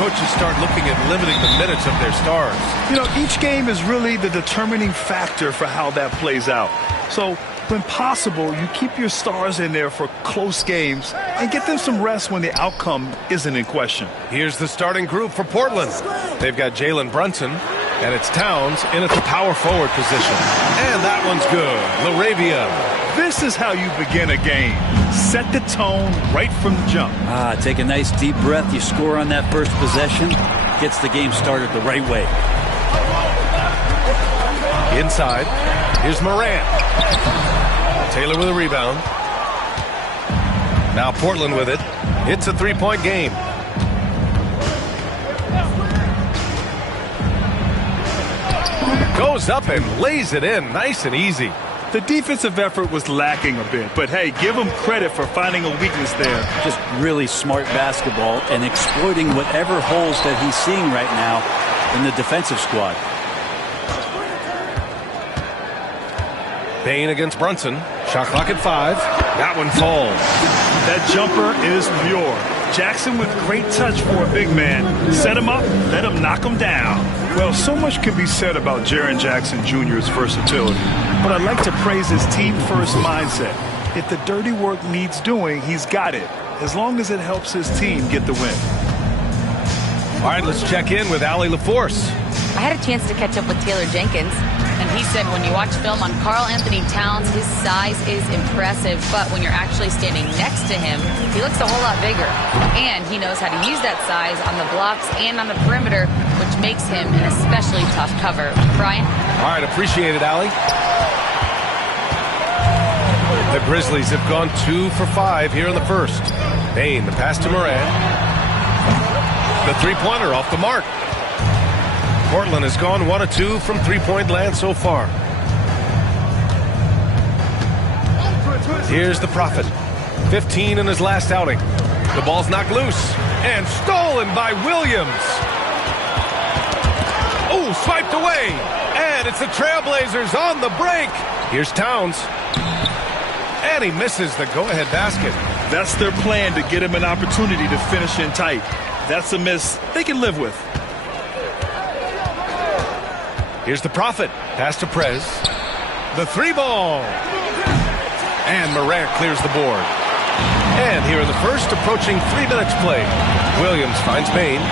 coaches start looking at limiting the minutes of their stars. You know, each game is really the determining factor for how that plays out. So when possible, you keep your stars in there for close games and get them some rest when the outcome isn't in question. Here's the starting group for Portland. They've got Jalen Brunson, and it's Towns in at the power forward position. And that one's good. LaRavia. This is how you begin a game. Set the tone right from the jump. Take a nice deep breath. You score on that first possession. Gets the game started the right way. Inside. Here's Morant. Taylor with a rebound. Now Portland with it. It's a three-point game. Goes up and lays it in. Nice and easy. The defensive effort was lacking a bit, but hey, give him credit for finding a weakness there. Just really smart basketball and exploiting whatever holes that he's seeing right now in the defensive squad. Bane against Brunson. Shot clock at 5. That one falls. That jumper is pure. Jackson with great touch for a big man. Set him up, let him knock him down. Well, so much can be said about Jaren Jackson Jr.'s versatility, but I'd like to praise his team-first mindset. If the dirty work needs doing, he's got it, as long as it helps his team get the win. All right, let's check in with Allie LaForce. I had a chance to catch up with Taylor Jenkins, and he said when you watch film on Karl Anthony Towns, his size is impressive, but when you're actually standing next to him, he looks a whole lot bigger. And he knows how to use that size on the blocks and on the perimeter, which makes him an especially tough cover. Brian? All right, appreciate it, Allie. The Grizzlies have gone 2 for 5 here in the first. Bane, the pass to Morant. The three-pointer off the mark. Portland has gone 1 of 2 from three-point land so far. Here's the Prophet. 15 in his last outing. The ball's knocked loose and stolen by Williams. Oh, swiped away. And it's the Trailblazers on the break. Here's Towns. And he misses the go-ahead basket. That's their plan, to get him an opportunity to finish in tight. That's a miss they can live with. Here's the Prophet. Pass to Prez. The three ball. And Morant clears the board. And here in the first, approaching 3 minutes played. Williams finds Bane.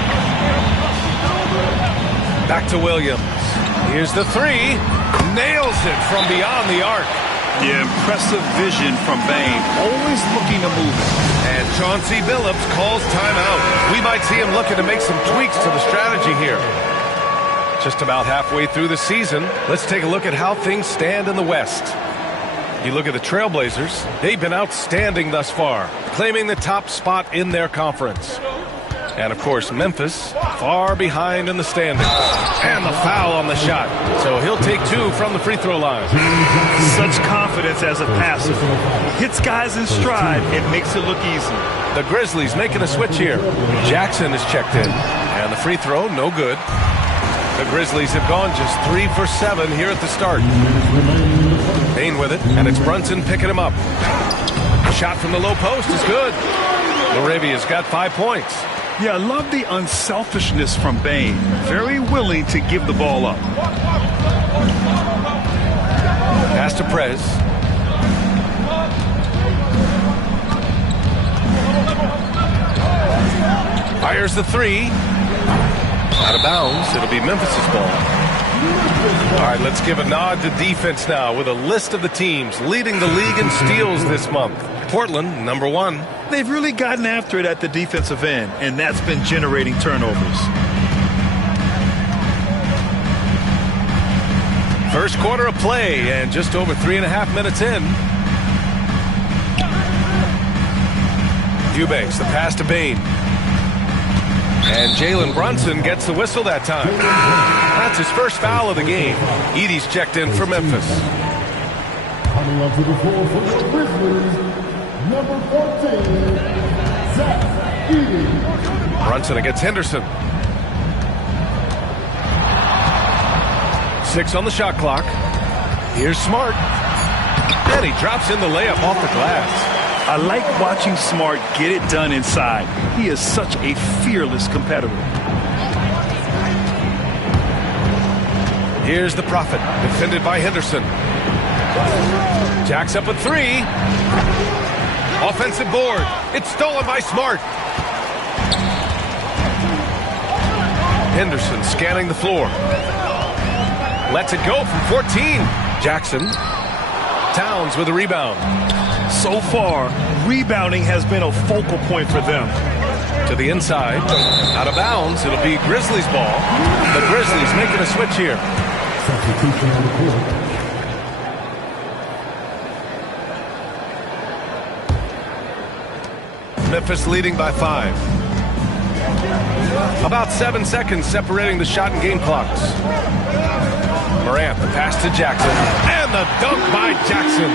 Back to Williams. Here's the three. Nails it from beyond the arc. Yeah, impressive vision from Bane. Always looking to move it. And Chauncey Billups calls timeout. We might see him looking to make some tweaks to the strategy here. Just about halfway through the season, let's take a look at how things stand in the West. You look at the Trailblazers, they've been outstanding thus far, claiming the top spot in their conference. And of course, Memphis, far behind in the standings. And the foul on the shot. So he'll take 2 from the free throw line. Such confidence as a passer. Hits guys in stride and makes it look easy. The Grizzlies making a switch here. Jackson is checked in. And the free throw, no good. The Grizzlies have gone just 3 for 7 here at the start. Bane with it, and it's Brunson picking him up. A shot from the low post is good. LaRavia's got 5 points. Yeah, I love the unselfishness from Bane. Very willing to give the ball up. Pass to Prez. Fires the three. Out of bounds. It'll be Memphis' ball. All right, let's give a nod to defense now with a list of the teams leading the league in steals this month. Portland, number 1. They've really gotten after it at the defensive end, and that's been generating turnovers. First quarter of play, and just over 3.5 minutes in. Eubanks, the pass to Bane. And Jalen Brunson gets the whistle that time. That's his first foul of the game. Edey's checked in for Memphis. Coming up to the floor for the Grizzlies, number 14, Zach Edey. Brunson against Henderson. 6 on the shot clock. Here's Smart. And he drops in the layup off the glass. I like watching Smart get it done inside. He is such a fearless competitor. Here's the Prophet, defended by Henderson. Jacks up a 3. Offensive board. It's stolen by Smart. Henderson scanning the floor. Lets it go from 14. Jackson. Towns with a rebound. So far, rebounding has been a focal point for them. To the inside. Out of bounds. It'll be Grizzlies ball. The Grizzlies making a switch here. Substitution on the court. Memphis leading by 5. About 7 seconds separating the shot and game clocks. Morant, the pass to Jackson. And the dunk by Jackson.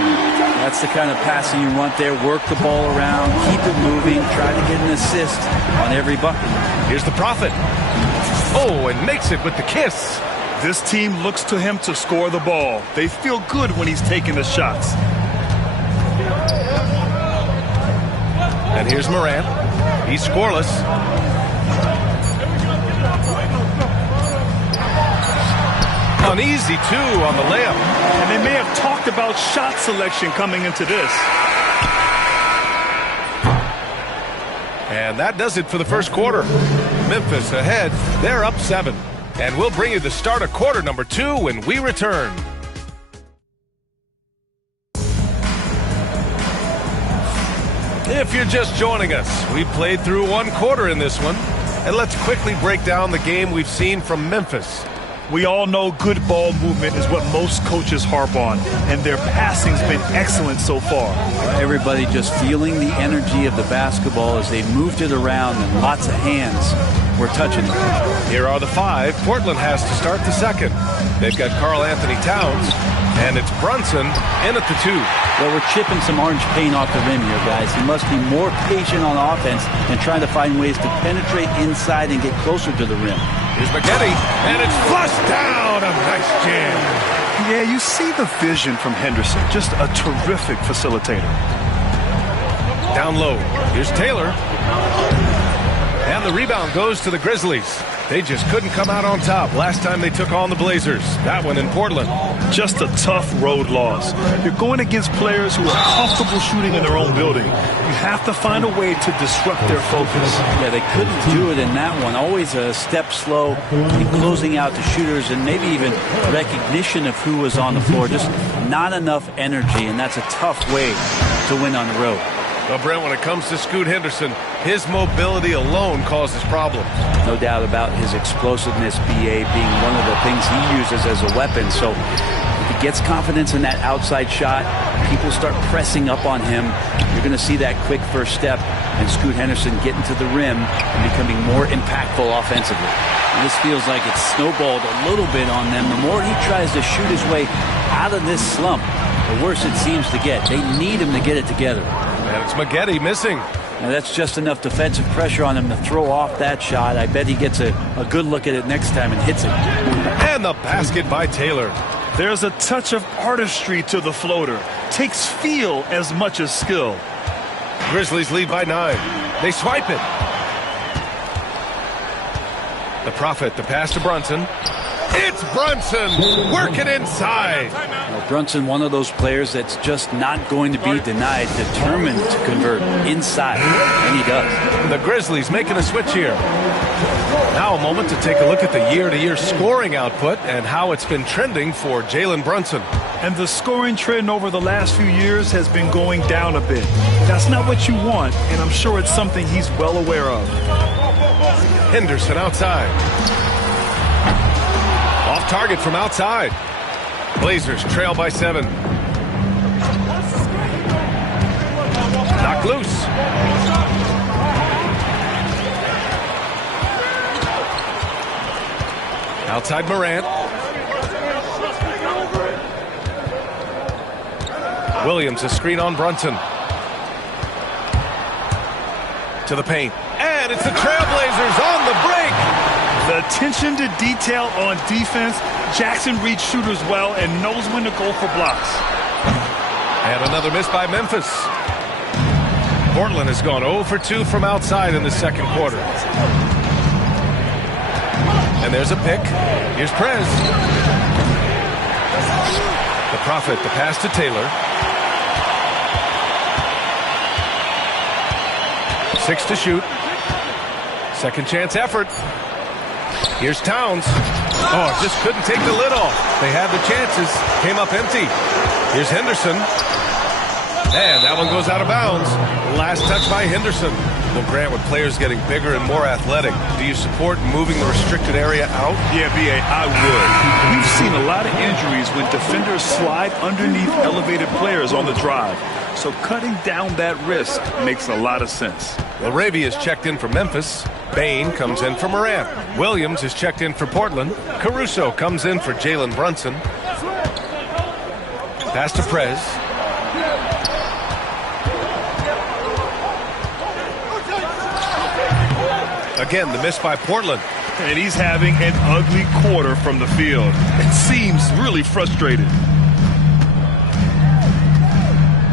That's the kind of passing you want there. Work the ball around, keep it moving, try to get an assist on every bucket. Here's the Prophet. Oh, and makes it with the kiss. This team looks to him to score the ball. They feel good when he's taking the shots. And here's Morant. He's scoreless. An easy 2 on the layup. And they may have talked about shot selection coming into this. And that does it for the first quarter. Memphis ahead. They're up 7. And we'll bring you the start of quarter number 2 when we return. If you're just joining us, we played through 1 quarter in this one. And let's quickly break down the game we've seen from Memphis. We all know good ball movement is what most coaches harp on, and their passing's been excellent so far. Everybody just feeling the energy of the basketball as they moved it around, and lots of hands were touching it. Here are the 5. Portland has to start the second. They've got Karl Anthony Towns, and it's Brunson in at the 2. Well, we're chipping some orange paint off the rim here, guys. He must be more patient on offense and trying to find ways to penetrate inside and get closer to the rim. Here's McGetty, and it's flushed down. A nice jam. Yeah, you see the vision from Henderson. Just a terrific facilitator. Down low. Here's Taylor. And the rebound goes to the Grizzlies. They just couldn't come out on top last time they took on the Blazers. That one in Portland. Just a tough road loss. You're going against players who are comfortable shooting in their own building. You have to find a way to disrupt their focus. Yeah, they couldn't do it in that one. Always a step slow in closing out the shooters and maybe even recognition of who was on the floor. Just not enough energy, and that's a tough way to win on the road. Well, Brent, when it comes to Scoot Henderson, his mobility alone causes problems. No doubt about his explosiveness, BA, being one of the things he uses as a weapon. So if he gets confidence in that outside shot, people start pressing up on him. You're going to see that quick first step and Scoot Henderson getting to the rim and becoming more impactful offensively. And this feels like it's snowballed a little bit on them. The more he tries to shoot his way out of this slump, the worse it seems to get. They need him to get it together. And it's McGetty missing. Now that's just enough defensive pressure on him to throw off that shot. I bet he gets a good look at it next time and hits it. And the basket by Taylor. There's a touch of artistry to the floater. Takes feel as much as skill. Grizzlies lead by 9. They swipe it. The Prophet, the pass to Brunson. It's Brunson working inside. Well, Brunson, one of those players that's just not going to be denied, determined to convert inside, and he does. The Grizzlies making a switch here. Now a moment to take a look at the year-to-year scoring output and how it's been trending for Jalen Brunson. And the scoring trend over the last few years has been going down a bit. That's not what you want, and I'm sure it's something he's well aware of. Henderson outside. Off target from outside. Blazers trail by 7. Knocked loose. Outside Morant. Williams, a screen on Brunson. To the paint. And it's the Trailblazers on the break. The attention to detail on defense. Jackson reads shooters well and knows when to go for blocks. And another miss by Memphis. Portland has gone 0 for 2 from outside in the second quarter. And there's a pick. Here's Prez. The Prophet, the pass to Taylor. 6 to shoot. Second chance effort. Here's Towns. Oh, just couldn't take the lid off. They had the chances. Came up empty. Here's Henderson. And that one goes out of bounds. Last touch by Henderson. Well, Grant, with players getting bigger and more athletic, do you support moving the restricted area out? Yeah, B.A., I would. We've seen a lot of injuries when defenders slide underneath elevated players on the drive. So cutting down that risk makes a lot of sense. LaRavia is checked in for Memphis. Bane comes in for Morant. Williams is checked in for Portland. Caruso comes in for Jalen Brunson. Pass to Prez. Again, the miss by Portland. And he's having an ugly quarter from the field. It seems really frustrated.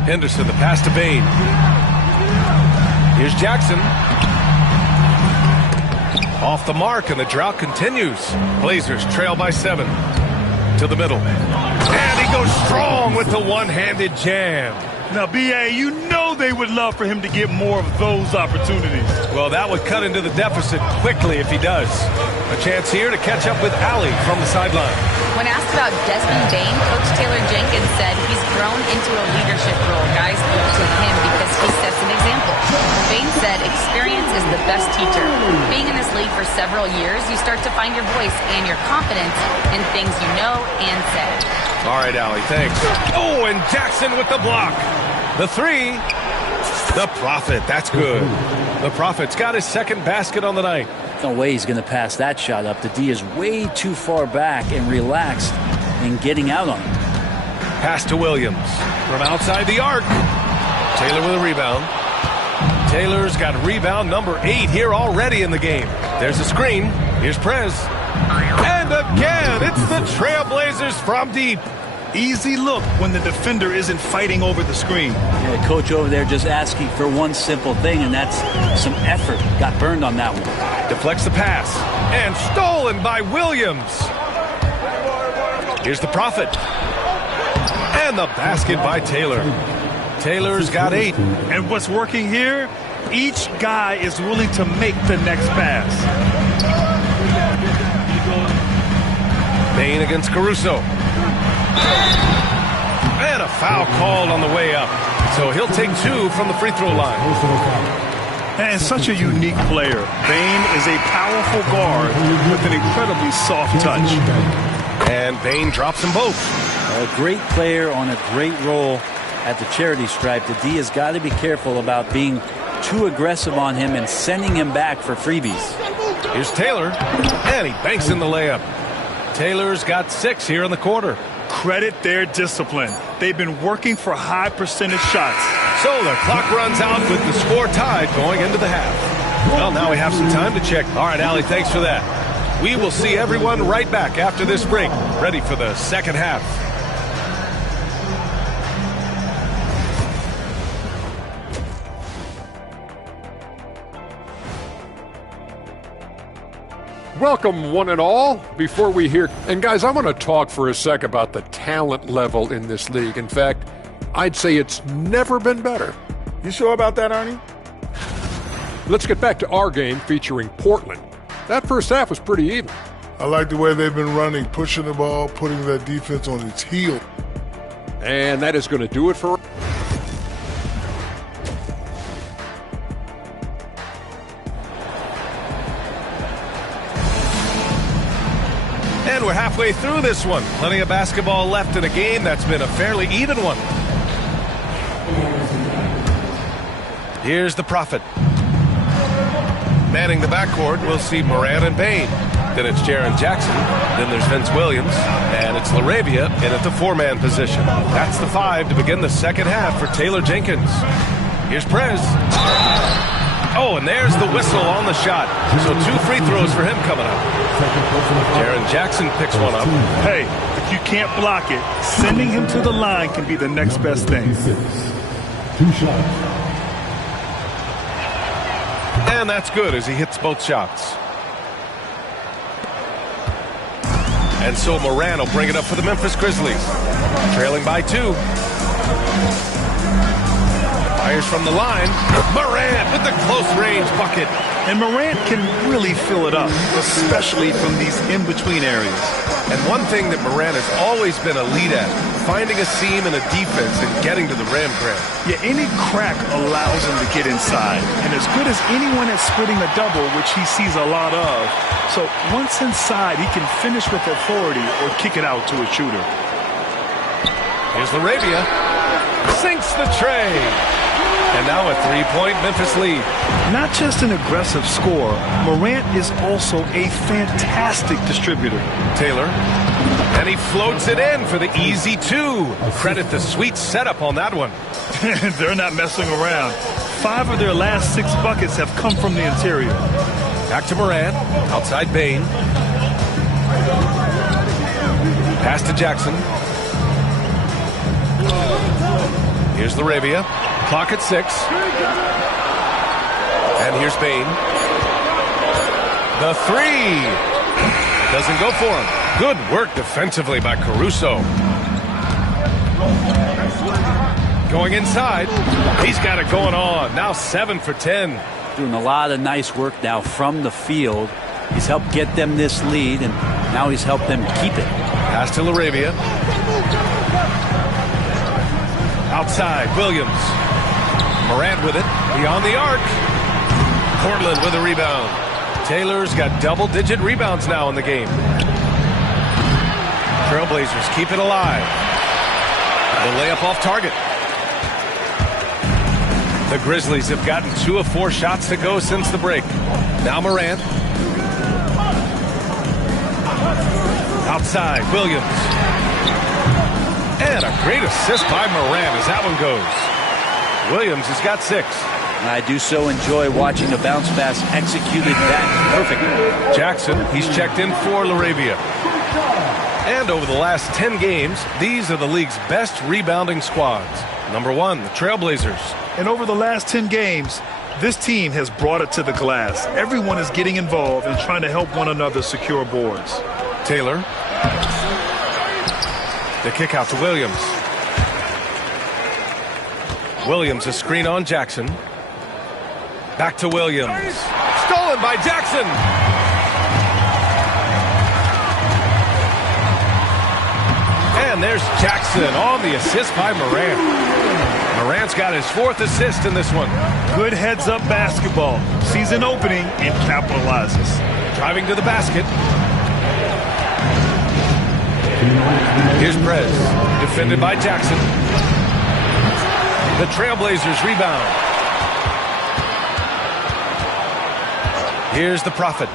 Henderson, the pass to Bane. Here's Jackson. Off the mark, and the drought continues. Blazers trail by 7. To the middle. And he goes strong with the one-handed jam. Now, B.A., you know they would love for him to get more of those opportunities. Well, that would cut into the deficit quickly if he does. A chance here to catch up with Allie from the sideline. When asked about Desmond Bane, Coach Taylor Jenkins said he's grown into a leadership role. Guys look to him because he sets an example. Bane said experience is the best teacher. Being in this league for several years, you start to find your voice and your confidence in things you know and say. All right, Allie, thanks. Oh, and Jackson with the block. The 3. The Prophet, that's good. The Prophet's got his second basket on the night. No way he's going to pass that shot up. The D is way too far back and relaxed in getting out on him. Pass to Williams from outside the arc. Taylor with a rebound. Taylor's got rebound number 8 here already in the game. There's a screen. Here's Prez. And again, it's the Trailblazers from deep. Easy look when the defender isn't fighting over the screen. Yeah, coach over there just asking for one simple thing, and that's some effort. Got burned on that one. Deflects the pass. And stolen by Williams. Here's the Prophet. And the basket by Taylor. Taylor's got 8. And what's working here? Each guy is willing to make the next pass. Bane against Caruso. And a foul called on the way up. So he'll take 2 from the free throw line. And such a unique player. Bane is a powerful guard with an incredibly soft touch. And Bane drops them both. A great player on a great role at the charity stripe. The D has got to be careful about being too aggressive on him and sending him back for freebies. Here's Taylor. And he banks in the layup. Taylor's got 6 here in the quarter. Credit their discipline. They've been working for high percentage shots. So the clock runs out with the score tied going into the half. Well, now we have some time to check. All right, Allie, thanks for that. We will see everyone right back after this break, ready for the second half. Welcome, one and all. Before we hear, and guys, I want to talk for a sec about the talent level in this league. In fact, I'd say it's never been better. You sure about that, Ernie? Let's get back to our game featuring Portland. That first half was pretty even. I like the way they've been running, pushing the ball, putting that defense on its heel. And that is going to do it for. And we're halfway through this one. Plenty of basketball left in a game that's been a fairly even one. Here's the Prophet. Manning the backcourt, we'll see Morant and Bane. Then it's Jaren Jackson. Then there's Vince Williams. And it's LaRavia in at the 4-man position. That's the 5 to begin the second half for Taylor Jenkins. Here's Prez. Oh, and there's the whistle on the shot. So 2 free throws for him coming up. Jaren Jackson picks one up. Hey, if you can't block it, sending him to the line can be the next best thing. 2 shots. And that's good as he hits both shots. And so Moran will bring it up for the Memphis Grizzlies. Trailing by 2. Fires from the line. Morant with the close-range bucket. And Morant can really fill it up, especially from these in-between areas. And one thing that Morant has always been elite at, finding a seam in a defense and getting to the rim, Grant. Yeah, any crack allows him to get inside. And as good as anyone at splitting a double, which he sees a lot of. So once inside, he can finish with authority or kick it out to a shooter. Here's LaRavia. Sinks the tray. And now a 3-point Memphis lead. Not just an aggressive scorer, Morant is also a fantastic distributor. Taylor. And he floats it in for the easy 2. Credit the sweet setup on that one. They're not messing around. 5 of their last 6 buckets have come from the interior. Back to Morant. Outside Bane. Pass to Jackson. Here's LaRavia. Clock at 6. And here's Bane. The 3. Doesn't go for him. Good work defensively by Caruso. Going inside. He's got it going on. Now 7 for 10. Doing a lot of nice work now from the field. He's helped get them this lead, and now he's helped them keep it. Pass to LaRavia. Outside, Williams. Morant with it. Beyond the arc. Portland with a rebound. Taylor's got double-digit rebounds now in the game. Trailblazers keep it alive. The layup off target. The Grizzlies have gotten 2 of 4 shots to go since the break. Now Morant. Outside, Williams. And a great assist by Morant as that one goes. Williams has got 6. I do so enjoy watching the bounce pass executed that perfectly. Jackson, he's checked in for LaRavia. And over the last 10 games, these are the league's best rebounding squads. Number 1, the Trailblazers. And over the last 10 games, this team has brought it to the glass. Everyone is getting involved and trying to help one another secure boards. Taylor. The kick out to Williams. Williams, a screen on Jackson. Back to Williams. Stolen by Jackson. And there's Jackson on the assist by Morant. Morant's got his 4th assist in this one. Good heads-up basketball. Sees an opening and capitalizes. Driving to the basket. Here's Prez. Defended by Jackson. The Trailblazers rebound. Here's the Prophet.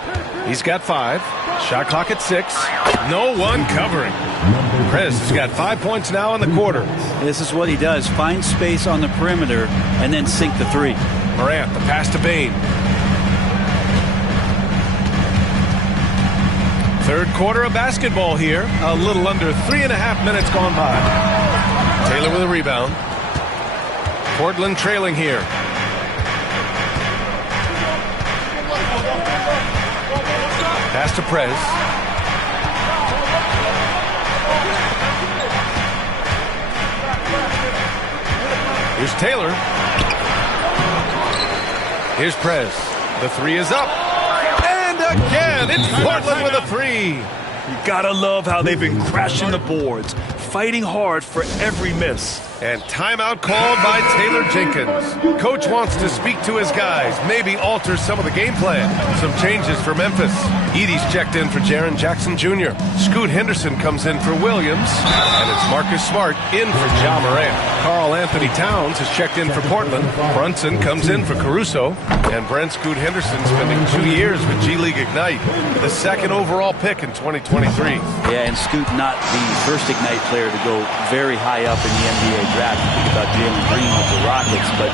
He's got 5. Shot clock at 6. No one covering. Prez has got 5 points now in the quarter. This is what he does. Find space on the perimeter and then sink the 3. Morant, the pass to Bane. Third quarter of basketball here. A little under 3.5 minutes gone by. Taylor with a rebound. Portland trailing here. Pass to Prez. Here's Taylor. Here's Prez. The 3 is up. And again, it's Portland with a 3. You gotta love how they've been crashing the boards, fighting hard for every miss. And timeout called by Taylor Jenkins. Coach wants to speak to his guys, maybe alter some of the game plan. Some changes for Memphis. Edey's checked in for Jaren Jackson Jr. Scoot Henderson comes in for Williams. And it's Marcus Smart in for Ja Morant. Karl Anthony Towns has checked in for Portland. Brunson comes in for Caruso. And Brent Scoot Henderson spending 2 years with G League Ignite. The 2nd overall pick in 2023. Yeah, and Scoot not the first Ignite player to go very high up in the NBA draft. You think about Jalen Green with the Rockets, but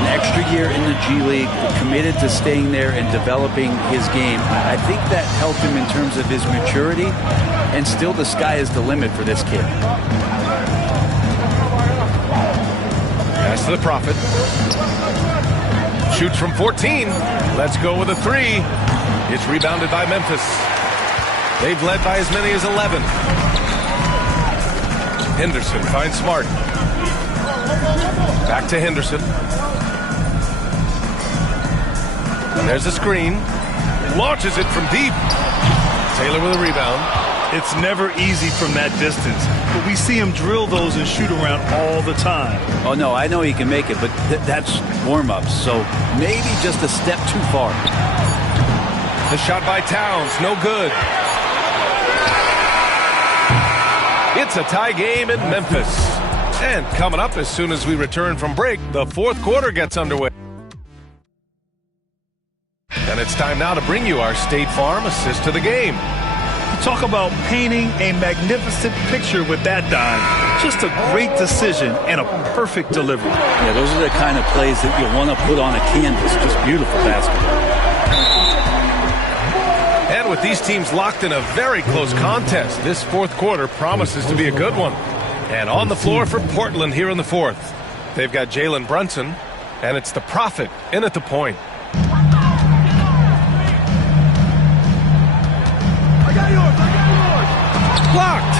an extra year in the G League, committed to staying there and developing his game. I think that helped him in terms of his maturity, and still the sky is the limit for this kid. Pass to the Prophet. shoots from 14. Let's go with a 3. It's rebounded by Memphis. They've led by as many as 11. Henderson finds Smart. Back to Henderson. And there's a screen. Launches it from deep. Taylor with a rebound. It's never easy from that distance, but we see him drill those and shoot around all the time. Oh, no, I know he can make it, but that's warm-ups, so maybe just a step too far. The shot by Towns, no good. It's a tie game in Memphis. And coming up as soon as we return from break, the fourth quarter gets underway. And it's time now to bring you our State Farm assist to the game. Talk about painting a magnificent picture with that dime. Just a great decision and a perfect delivery. Yeah, those are the kind of plays that you want to put on a canvas. Just beautiful basketball. And with these teams locked in a very close contest, this fourth quarter promises to be a good one. And on the floor for Portland here in the fourth, they've got Jalen Brunson, and it's the Prophet in at the point. Blocked.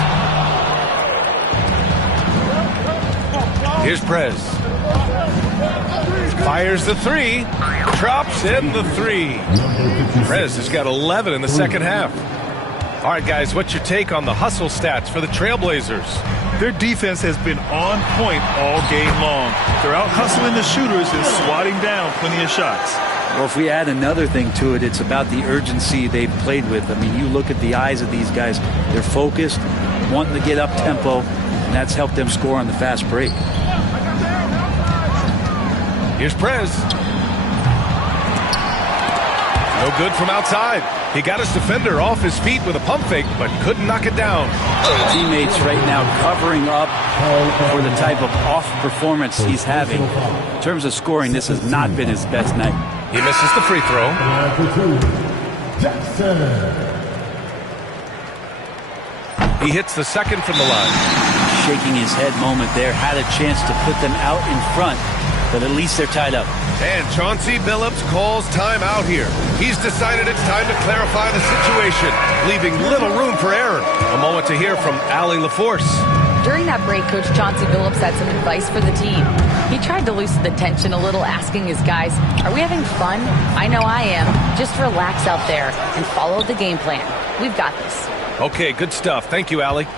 Here's Prez. Fires the 3. Drops in the 3. Prez has got 11 in the second half. All right, guys, what's your take on the hustle stats for the Trailblazers? Their defense has been on point all game long. They're out hustling the shooters and swatting down plenty of shots. Well, if we add another thing to it, it's about the urgency they've played with. I mean, you look at the eyes of these guys. They're focused, wanting to get up tempo, and that's helped them score on the fast break. Here's Prez. No good from outside. He got his defender off his feet with a pump fake, but couldn't knock it down. Teammates right now covering up for the type of off performance he's having. In terms of scoring, this has not been his best night. He misses the free throw. He hits the second from the line. Shaking his head moment there. Had a chance to put them out in front, but at least they're tied up. And Chauncey Billups calls timeout here. He's decided it's time to clarify the situation, leaving little room for error. A moment to hear from Allie LaForce. During that break, Coach Chauncey Billups had some advice for the team. He tried to loosen the tension a little, asking his guys, are we having fun? I know I am. Just relax out there and follow the game plan. We've got this. Okay, good stuff. Thank you, Allie.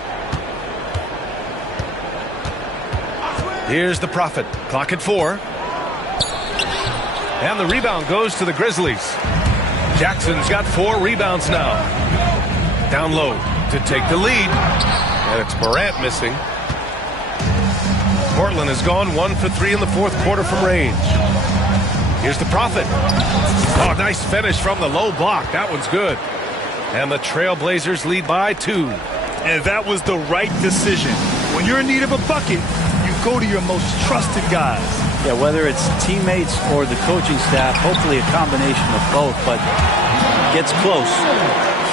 Here's the Prophet. Clock at 4. And the rebound goes to the Grizzlies. Jackson's got 4 rebounds now. Down low to take the lead. And it's Morant missing. Portland has gone 1 for 3 in the fourth quarter from range. Here's the Prophet. Oh, nice finish from the low block. That one's good. And the Trailblazers lead by 2. And that was the right decision. When you're in need of a bucket, you go to your most trusted guys. Yeah, whether it's teammates or the coaching staff, hopefully a combination of both, but gets close,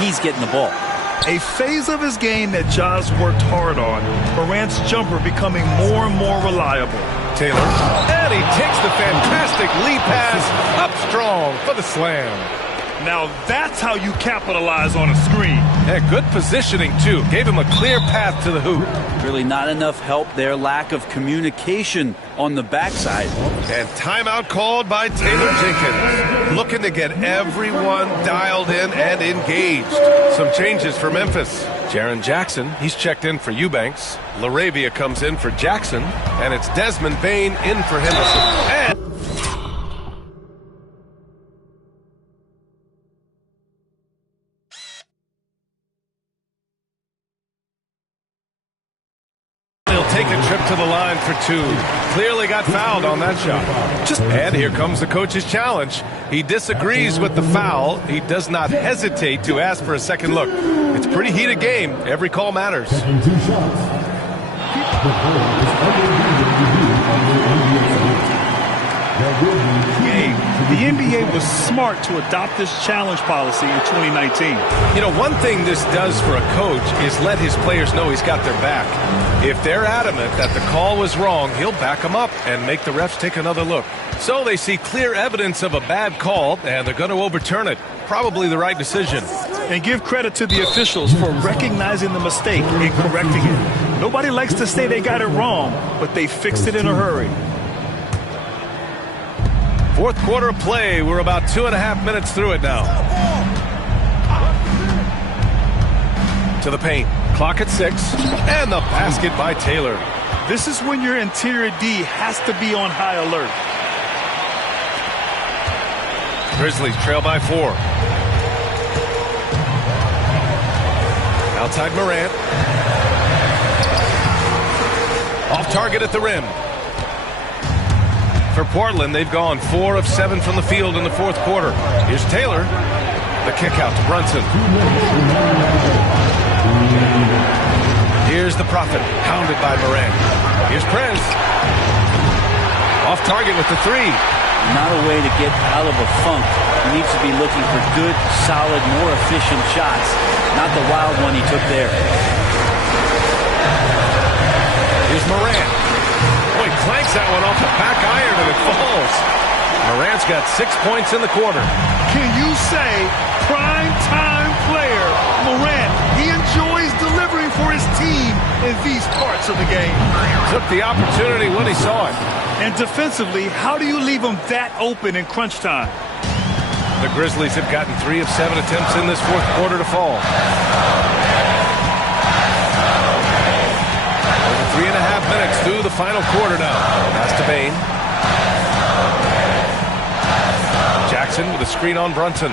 he's getting the ball. A phase of his game that Ja's worked hard on, Morant's jumper becoming more and more reliable. Taylor, and he takes the fantastic lead pass up strong for the slam. Now that's how you capitalize on a screen. Yeah, good positioning, too. Gave him a clear path to the hoop. Really not enough help there. Lack of communication on the backside. And timeout called by Taylor Jenkins. Looking to get everyone dialed in and engaged. Some changes for Memphis. Jaren Jackson, he's checked in for Eubanks. LaRavia comes in for Jackson. And it's Desmond Bane in for Henderson. And take a trip to the line for 2. Clearly got fouled on that shot. And here comes the coach's challenge. He disagrees with the foul. He does not hesitate to ask for a second look. It's a pretty heated game. Every call matters. Taking 2 shots. The ball is under review on the NBA. There will be 2 to The NBA was smart to adopt this challenge policy in 2019. You know, one thing this does for a coach is let his players know he's got their back. If they're adamant that the call was wrong, he'll back them up and make the refs take another look. So they see clear evidence of a bad call, and they're going to overturn it. Probably the right decision. And give credit to the officials for recognizing the mistake and correcting it. Nobody likes to say they got it wrong, but they fixed it in a hurry. Fourth quarter of play. We're about 2.5 minutes through it now. To the paint. Clock at 6. And the basket by Taylor. This is when your interior D has to be on high alert. Grizzlies trail by 4. Outside Morant. Off target at the rim. For Portland, they've gone 4 of 7 from the field in the fourth quarter. Here's Taylor. The kick out to Brunson. Here's the Prophet, hounded by Morant. Here's Prez. Off target with the 3. Not a way to get out of a funk. He needs to be looking for good, solid, more efficient shots. Not the wild one he took there. Here's Morant. Oh, he clanks that one off the back iron and it falls. Morant's got 6 points in the quarter. Can you say prime time player Morant? He enjoys delivering for his team in these parts of the game. Took the opportunity when he saw it. And defensively, how do you leave him that open in crunch time? The Grizzlies have gotten 3 of 7 attempts in this fourth quarter to fall. Over 3.5 minutes through the final quarter now. Pass to Bane. Jackson with a screen on Brunson.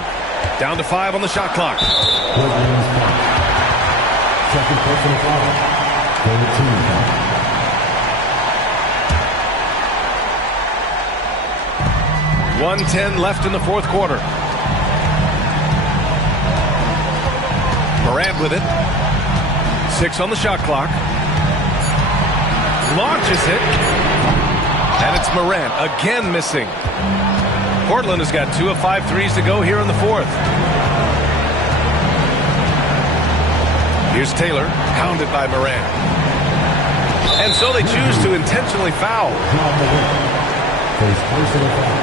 Down to 5 on the shot clock. Second personal foul. 13. 1:10 left in the fourth quarter. Morant with it. 6 on the shot clock. Launches it. And it's Morant again missing. Portland has got 2 of 5 threes to go here in the fourth. Here's Taylor, hounded by Morant. And so they choose to intentionally foul. First personal foul.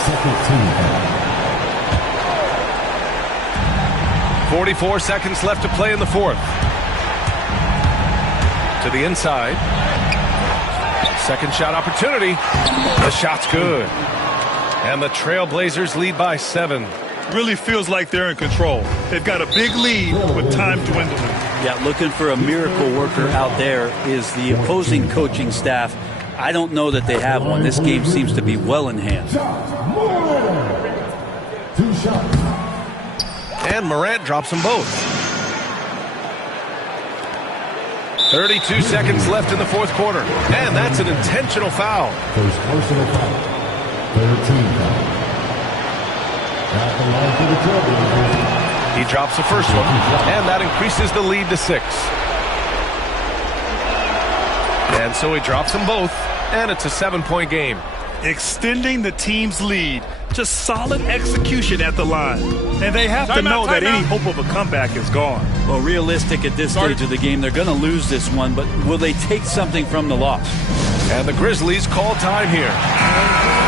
Second team foul. 44 seconds left to play in the fourth. To the inside. Second shot opportunity. The shot's good. And the Trailblazers lead by 7. Really feels like they're in control. They've got a big lead with time dwindling. Yeah, looking for a miracle worker out there is the opposing coaching staff. I don't know that they have one. This game seems to be well in hand. 2 shots. And Morant drops them both. 32 seconds left in the fourth quarter. And that's an intentional foul. First personal foul. 13 foul. At the line for the Trailblazers. He drops the first one, and that increases the lead to 6. And so he drops them both, and it's a 7-point game. Extending the team's lead. Just solid execution at the line. And they have to know that any hope of a comeback is gone. Well, realistic at this stage of the game, they're going to lose this one, but will they take something from the loss? And the Grizzlies call time here.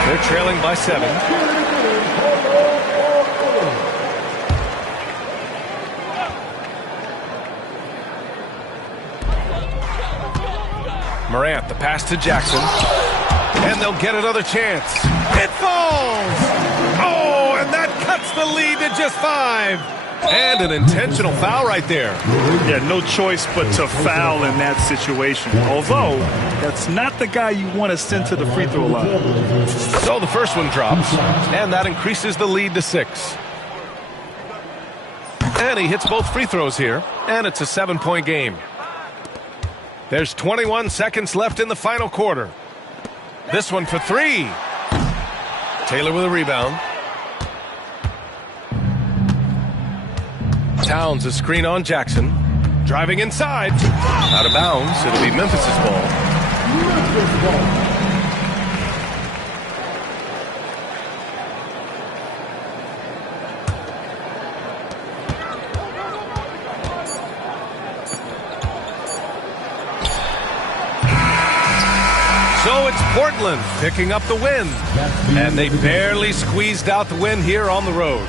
They're trailing by 7. Morant, the pass to Jackson. And they'll get another chance. It falls! Oh, and that cuts the lead to just 5. And an intentional foul right there. Yeah, no choice but to foul in that situation. Although, that's not the guy you want to send to the free throw line. So the first one drops, and that increases the lead to 6. And he hits both free throws here, and it's a 7-point game. There's 21 seconds left in the final quarter. This one for 3. Taylor with a rebound. Towns a screen on Jackson. Driving inside. Out of bounds. It'll be Memphis's ball. go, it's Portland picking up the win. And they barely squeezed out the win here on the road.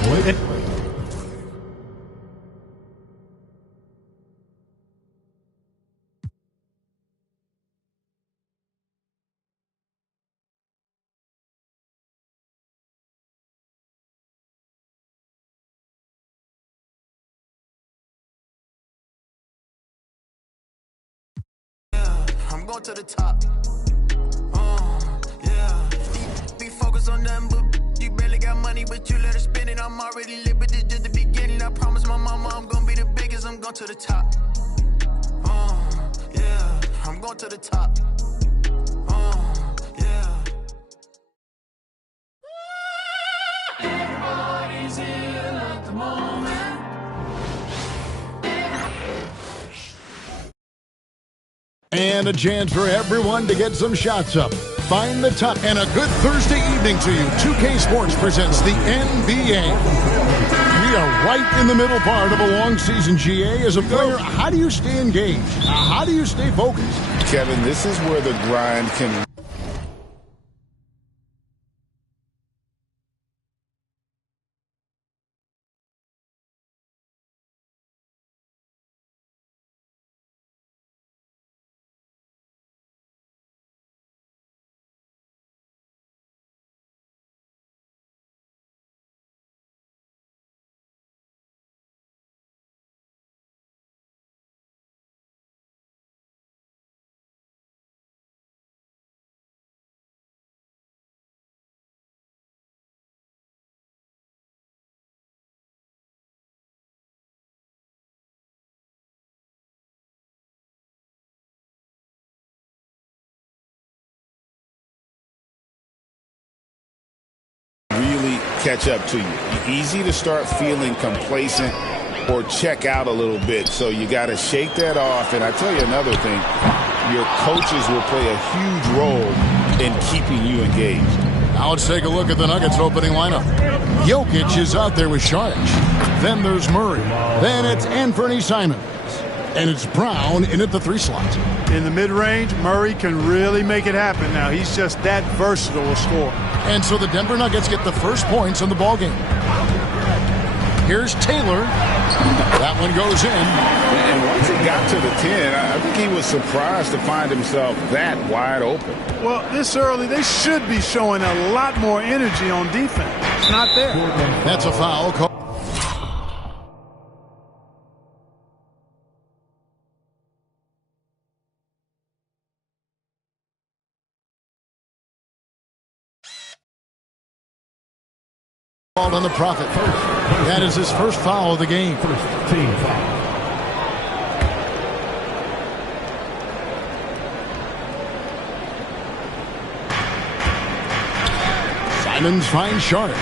I'm going to the top. Yeah. Be focused on them, but you barely got money, but you let her spend it. I'm already lit, but this just the beginning. I promise my mama I'm gonna be the biggest. I'm going to the top. Yeah. I'm going to the top. Yeah. Everybody's in at the moment. And a chance for everyone to get some shots up. Find the top. And a good Thursday evening to you. 2K Sports presents the NBA. We are right in the middle part of a long season, GA. As a player, how do you stay engaged? How do you stay focused? Kevin, this is where the grind can... really catch up to you. Easy to start feeling complacent or check out a little bit. So you got to shake that off. And I tell you another thing, your coaches will play a huge role in keeping you engaged. Now let's take a look at the Nuggets opening lineup. Jokic is out there with Saric. Then there's Murray. Then it's Anthony Simons. And it's Brown in at the 3 slot. In the mid-range, Murray can really make it happen now. He's just that versatile a scorer. And so the Denver Nuggets get the first points in the ballgame. Here's Taylor. That one goes in. And once it got to the 10, I think he was surprised to find himself that wide open. Well, this early, they should be showing a lot more energy on defense. It's not there. That's a foul call. On the Prophet. That is his first foul of the game. First team foul. Simons finds Saric.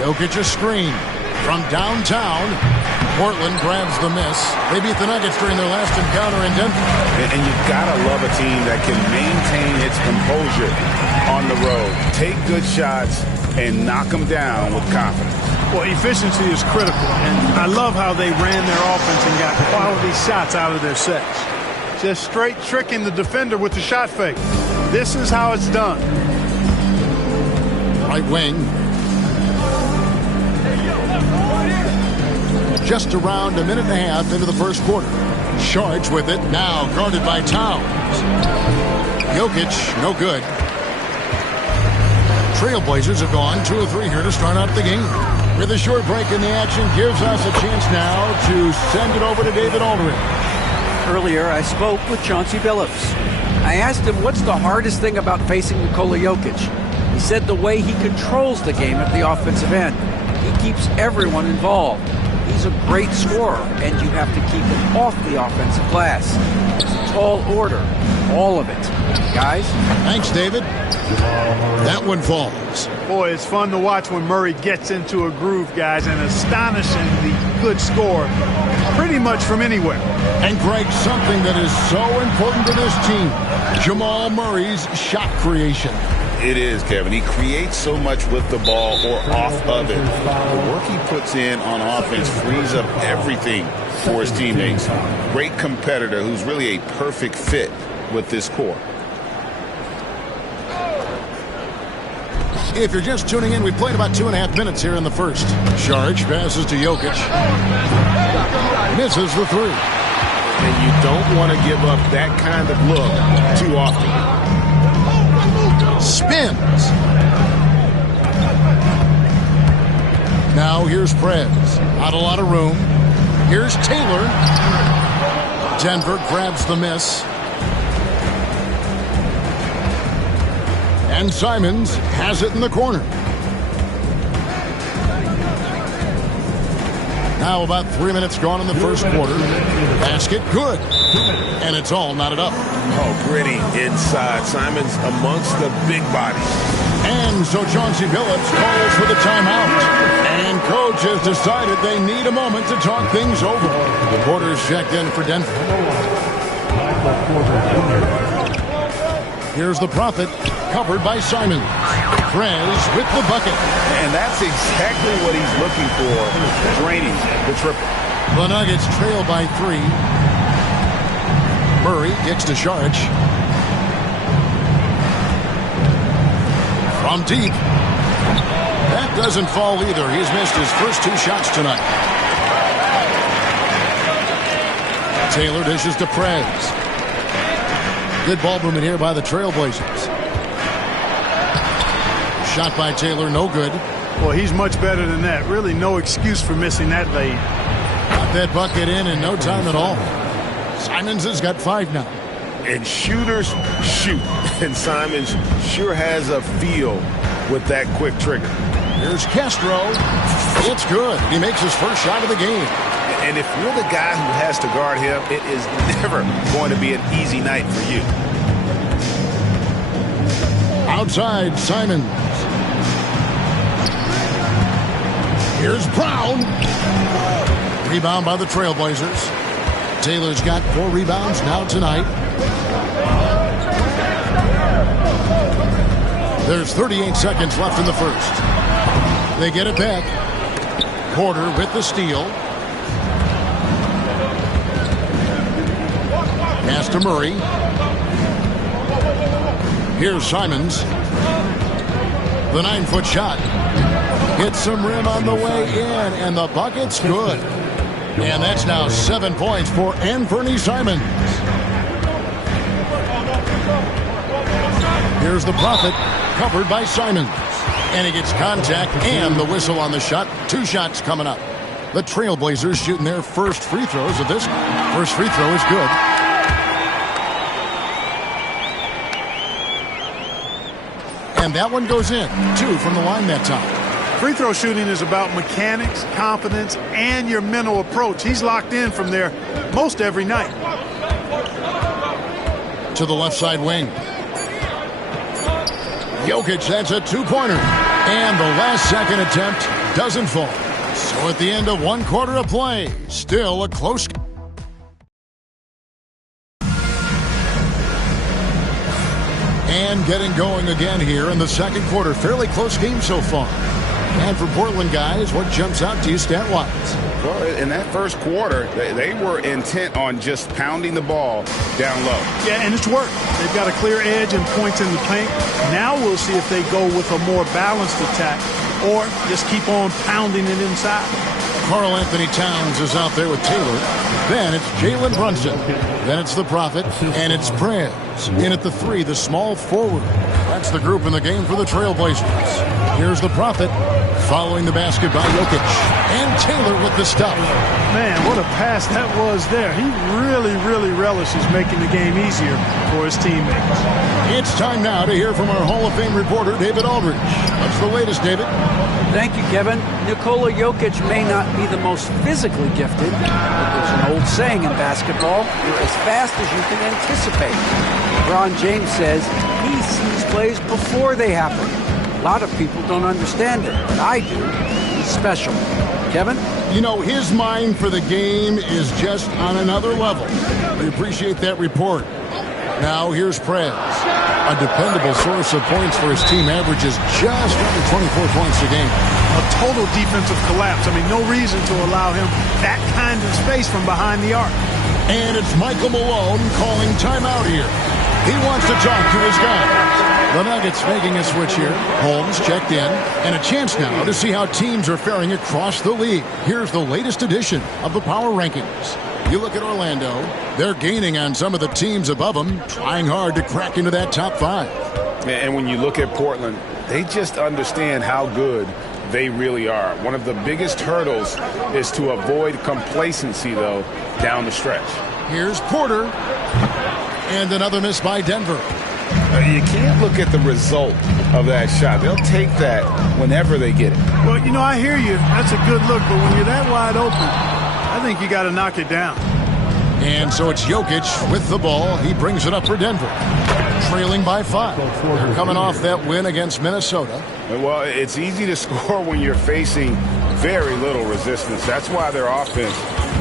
Jokic a screen from downtown. Portland grabs the miss. They beat the Nuggets during their last encounter in Denver. And you've got to love a team that can maintain its composure on the road. Take good shots and knock them down with confidence. Well, efficiency is critical, and I love how they ran their offense and got quality shots out of their sets. Just straight tricking the defender with the shot fake. This is how it's done. Right wing. Just around a minute and a half into the first quarter. Saric with it, now guarded by Towns. Jokic, no good. Trailblazers have gone 2 of 3 here to start out the game. With a short break in the action, gives us a chance now to send it over to David Aldridge. Earlier, I spoke with Chauncey Billups. I asked him what's the hardest thing about facing Nikola Jokic. He said the way he controls the game at the offensive end. He keeps everyone involved. He's a great scorer, and you have to keep him off the offensive glass. It's a tall order, all of it. Guys? Thanks, David. That one falls. Boy, it's fun to watch when Murray gets into a groove, guys, and astonishingly good score pretty much from anywhere. And, Greg, something that is so important to this team, Jamal Murray's shot creation. It is, Kevin. He creates so much with the ball or off of it. The work he puts in on offense frees up everything for his teammates. Great competitor who's really a perfect fit with this core. If you're just tuning in, we played about 2.5 minutes here in the first. Saric passes to Jokic. Misses the three. And you don't want to give up that kind of look too often. Spins. Now here's Prez. Not a lot of room. Here's Taylor. Denver grabs the miss. And Simons has it in the corner. Now about 3 minutes gone in the first quarter. Basket good. And it's all knotted up. Oh, gritty inside. Simons amongst the big bodies. And so Chauncey Billups calls for the timeout. And coach has decided they need a moment to talk things over. The quarter's checked in for Denver. Here's the Prophet, covered by Simons. Prez with the bucket. And that's exactly what he's looking for, draining the triple. The Nuggets trail by 3. Murray kicks to Saric. From deep. That doesn't fall either. He's missed his first 2 shots tonight. Taylor dishes to Prez. Good ball movement here by the Trailblazers. Shot by Taylor, no good. Well, he's much better than that. Really no excuse for missing that lead. Got that bucket in no time at all. Simons has got 5 now. And shooters shoot. And Simons sure has a feel with that quick trigger. Here's Castro. It's good. He makes his first shot of the game. And if you're the guy who has to guard him, it is never going to be an easy night for you. Outside, Simons. Here's Brown. Rebound by the Trailblazers. Taylor's got 4 rebounds now tonight. There's 38 seconds left in the first. They get it back. Porter with the steal. Pass to Murray. Here's Simons. The 9-foot shot. Hits some rim on the way in, and the bucket's good. And that's now 7 points for Anthony Simons. Here's the Prophet, covered by Simons. And he gets contact and the whistle on the shot. 2 shots coming up. The Trailblazers shooting their first free throws of this. First free throw is good. And that one goes in. 2 from the line that time. Free throw shooting is about mechanics, confidence, and your mental approach. He's locked in from there most every night. To the left side wing. Jokic, that's a 2-pointer. And the last second attempt doesn't fall. So at the end of 1 quarter of play, still a close. And getting going again here in the second quarter. Fairly close game so far. And for Portland guys, what jumps out to you stat-wise? Well, in that first quarter, they were intent on just pounding the ball down low. Yeah, and it's worked. They've got a clear edge and points in the paint. Now we'll see if they go with a more balanced attack or just keep on pounding it inside. Karl Anthony Towns is out there with Taylor. Then it's Jalen Brunson. Then it's the Prophet. And it's Prez. In at the 3, the small forward. That's the group in the game for the Trailblazers. Here's the Prophet following the basket by Jokic. And Taylor with the stuff. Man, what a pass that was there. He really, really relishes making the game easier for his teammates. It's time now to hear from our Hall of Fame reporter, David Aldridge. What's the latest, David? Thank you, Kevin. Nikola Jokic may not be the most physically gifted, but there's an old saying in basketball, you're as fast as you can anticipate. LeBron James says he sees plays before they happen. A lot of people don't understand it, but I do. He's special. Kevin? You know, his mind for the game is just on another level. We appreciate that report. Now here's Prez. A dependable source of points for his team, averages just under 24 points a game. A total defensive collapse. I mean, no reason to allow him that kind of space from behind the arc. And it's Michael Malone calling timeout here. He wants to talk to his guy. The Nuggets making a switch here. Holmes checked in. And a chance now to see how teams are faring across the league. Here's the latest edition of the Power Rankings. You look at Orlando, they're gaining on some of the teams above them, trying hard to crack into that top 5. And when you look at Portland, they just understand how good they really are. One of the biggest hurdles is to avoid complacency, though, down the stretch. Here's Porter. And another miss by Denver. You can't look at the result of that shot. They'll take that whenever they get it. Well, you know, I hear you. That's a good look, but when you're that wide open, I think you got to knock it down. And so it's Jokic with the ball. He brings it up for Denver, trailing by 5. They're coming off that win against Minnesota. Well, it's easy to score when you're facing very little resistance. That's why their offense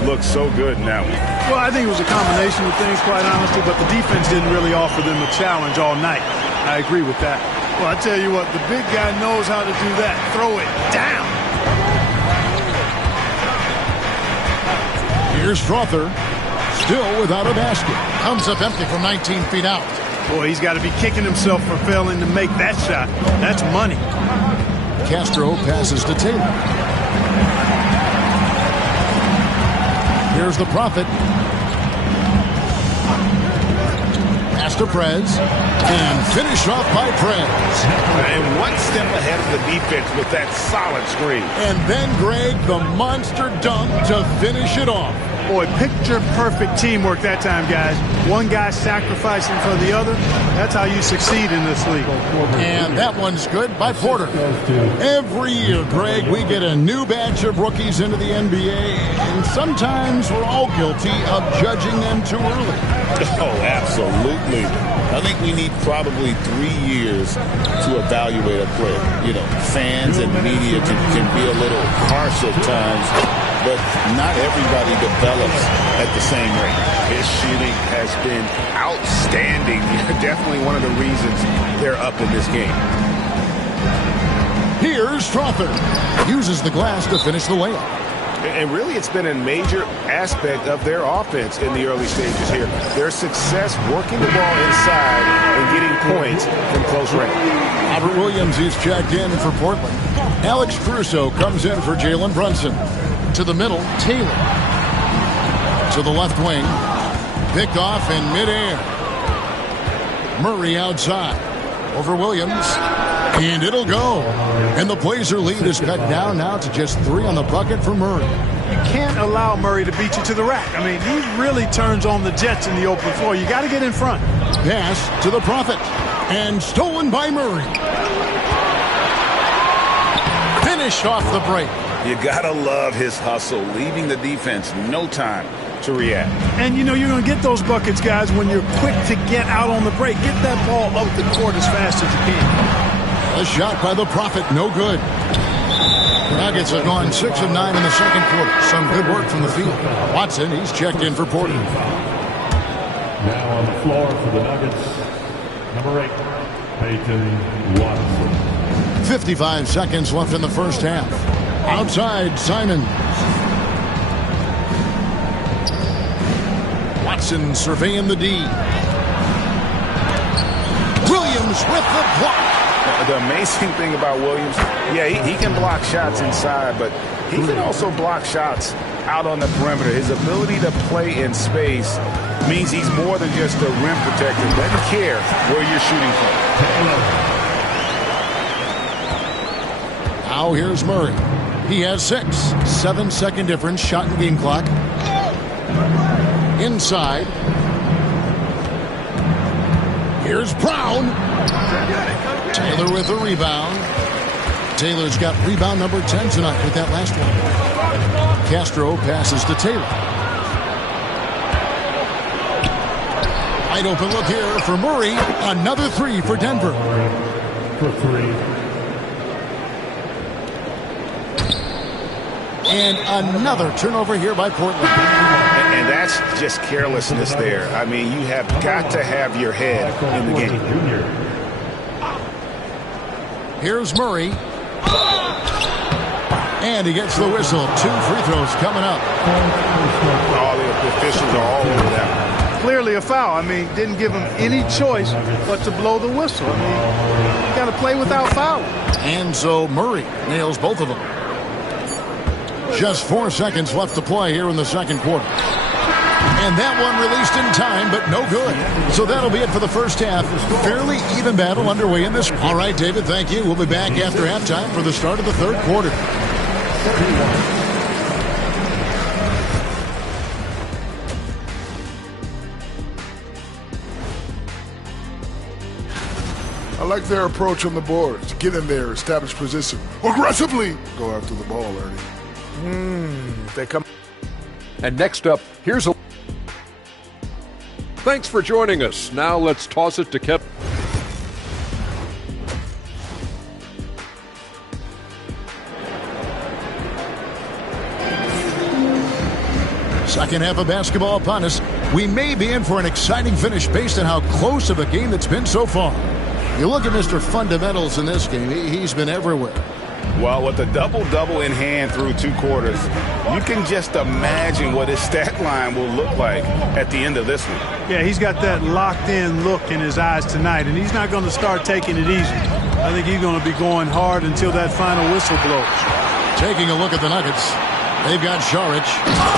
looks so good in that one. Well, I think it was a combination of things, quite honestly, but the defense didn't really offer them a challenge all night. I agree with that. Well, I tell you what, the big guy knows how to do that. Throw it down. Here's Strother, still without a basket. Comes up empty from 19 feet out. Boy, he's got to be kicking himself for failing to make that shot. That's money. Castro passes to Taylor. Here's the Prophet. Pass to Prez. And finish off by Prez. And one step ahead of the defense with that solid screen. And then, Greg, the monster dunk to finish it off. Boy, picture-perfect teamwork that time, guys. One guy sacrificing for the other. That's how you succeed in this league. And that one's good by Porter. Every year, Greg, we get a new batch of rookies into the NBA, and sometimes we're all guilty of judging them too early. Oh, absolutely. I think we need probably 3 years to evaluate a player. You know, fans and media can be a little harsh at times, but not everybody develops at the same rate. His shooting has been outstanding. Definitely one of the reasons they're up in this game. Here's Strother. Uses the glass to finish the layup. And really, it's been a major aspect of their offense in the early stages here. Their success working the ball inside and getting points from close range. Robert Williams is checked in for Portland. Alex Caruso comes in for Jalen Brunson. To the middle, Taylor. To the left wing. Picked off in midair. Murray outside. Over Williams. And it'll go. And the Blazer lead is cut down now to just 3 on the bucket for Murray. You can't allow Murray to beat you to the rack. I mean, he really turns on the Jets in the open floor. You got to get in front. Pass to the Prophet. And stolen by Murray. Finished off the break. You got to love his hustle, leaving the defense no time to react. And, you know, you're going to get those buckets, guys, when you're quick to get out on the break. Get that ball up the court as fast as you can. A shot by the Prophet, no good. The Nuggets have gone 6 of 9 in the second quarter. Some good work from the field. Watson, he's checked in for Porter. Now on the floor for the Nuggets, number 8, Peyton Watson. 55 seconds left in the first half. Outside, Simons. Watson surveying the D. Williams with the block. The amazing thing about Williams, yeah, he can block shots inside, but he can also block shots out on the perimeter. His ability to play in space means he's more than just a rim protector. Doesn't care where you're shooting from. Now here's Murray. He has 6. 7-second difference, shot in game clock. Inside. Here's Brown. Taylor with a rebound. Taylor's got rebound number 10 tonight with that last one. Castro passes to Taylor. Wide open look here for Murray. Another 3 for Denver. For 3. And another turnover here by Portland. And that's just carelessness there. I mean, you have got to have your head in the game. Here's Murray. And he gets the whistle. 2 free throws coming up. All the officials are all over that. Clearly a foul. I mean, didn't give him any choice but to blow the whistle. I mean, you got to play without foul. And so Murray nails both of them. Just 4 seconds left to play here in the second quarter. And that one released in time, but no good. So that'll be it for the first half. Fairly even battle underway in this. All right, David, thank you. We'll be back after halftime for the start of the third quarter. I like their approach on the boards. Get in there, establish position. Aggressively go after the ball, Ernie. They come. And next up, here's a. Thanks for joining us. Now let's toss it to Kevin. Second half of basketball upon us. We may be in for an exciting finish based on how close of a game that's been so far. You look at Mr. Fundamentals in this game, he's been everywhere. Well, with a double-double in hand through 2 quarters, you can just imagine what his stat line will look like at the end of this one. Yeah, he's got that locked-in look in his eyes tonight, and he's not going to start taking it easy. I think he's going to be going hard until that final whistle blows. Taking a look at the Nuggets, they've got Šarić.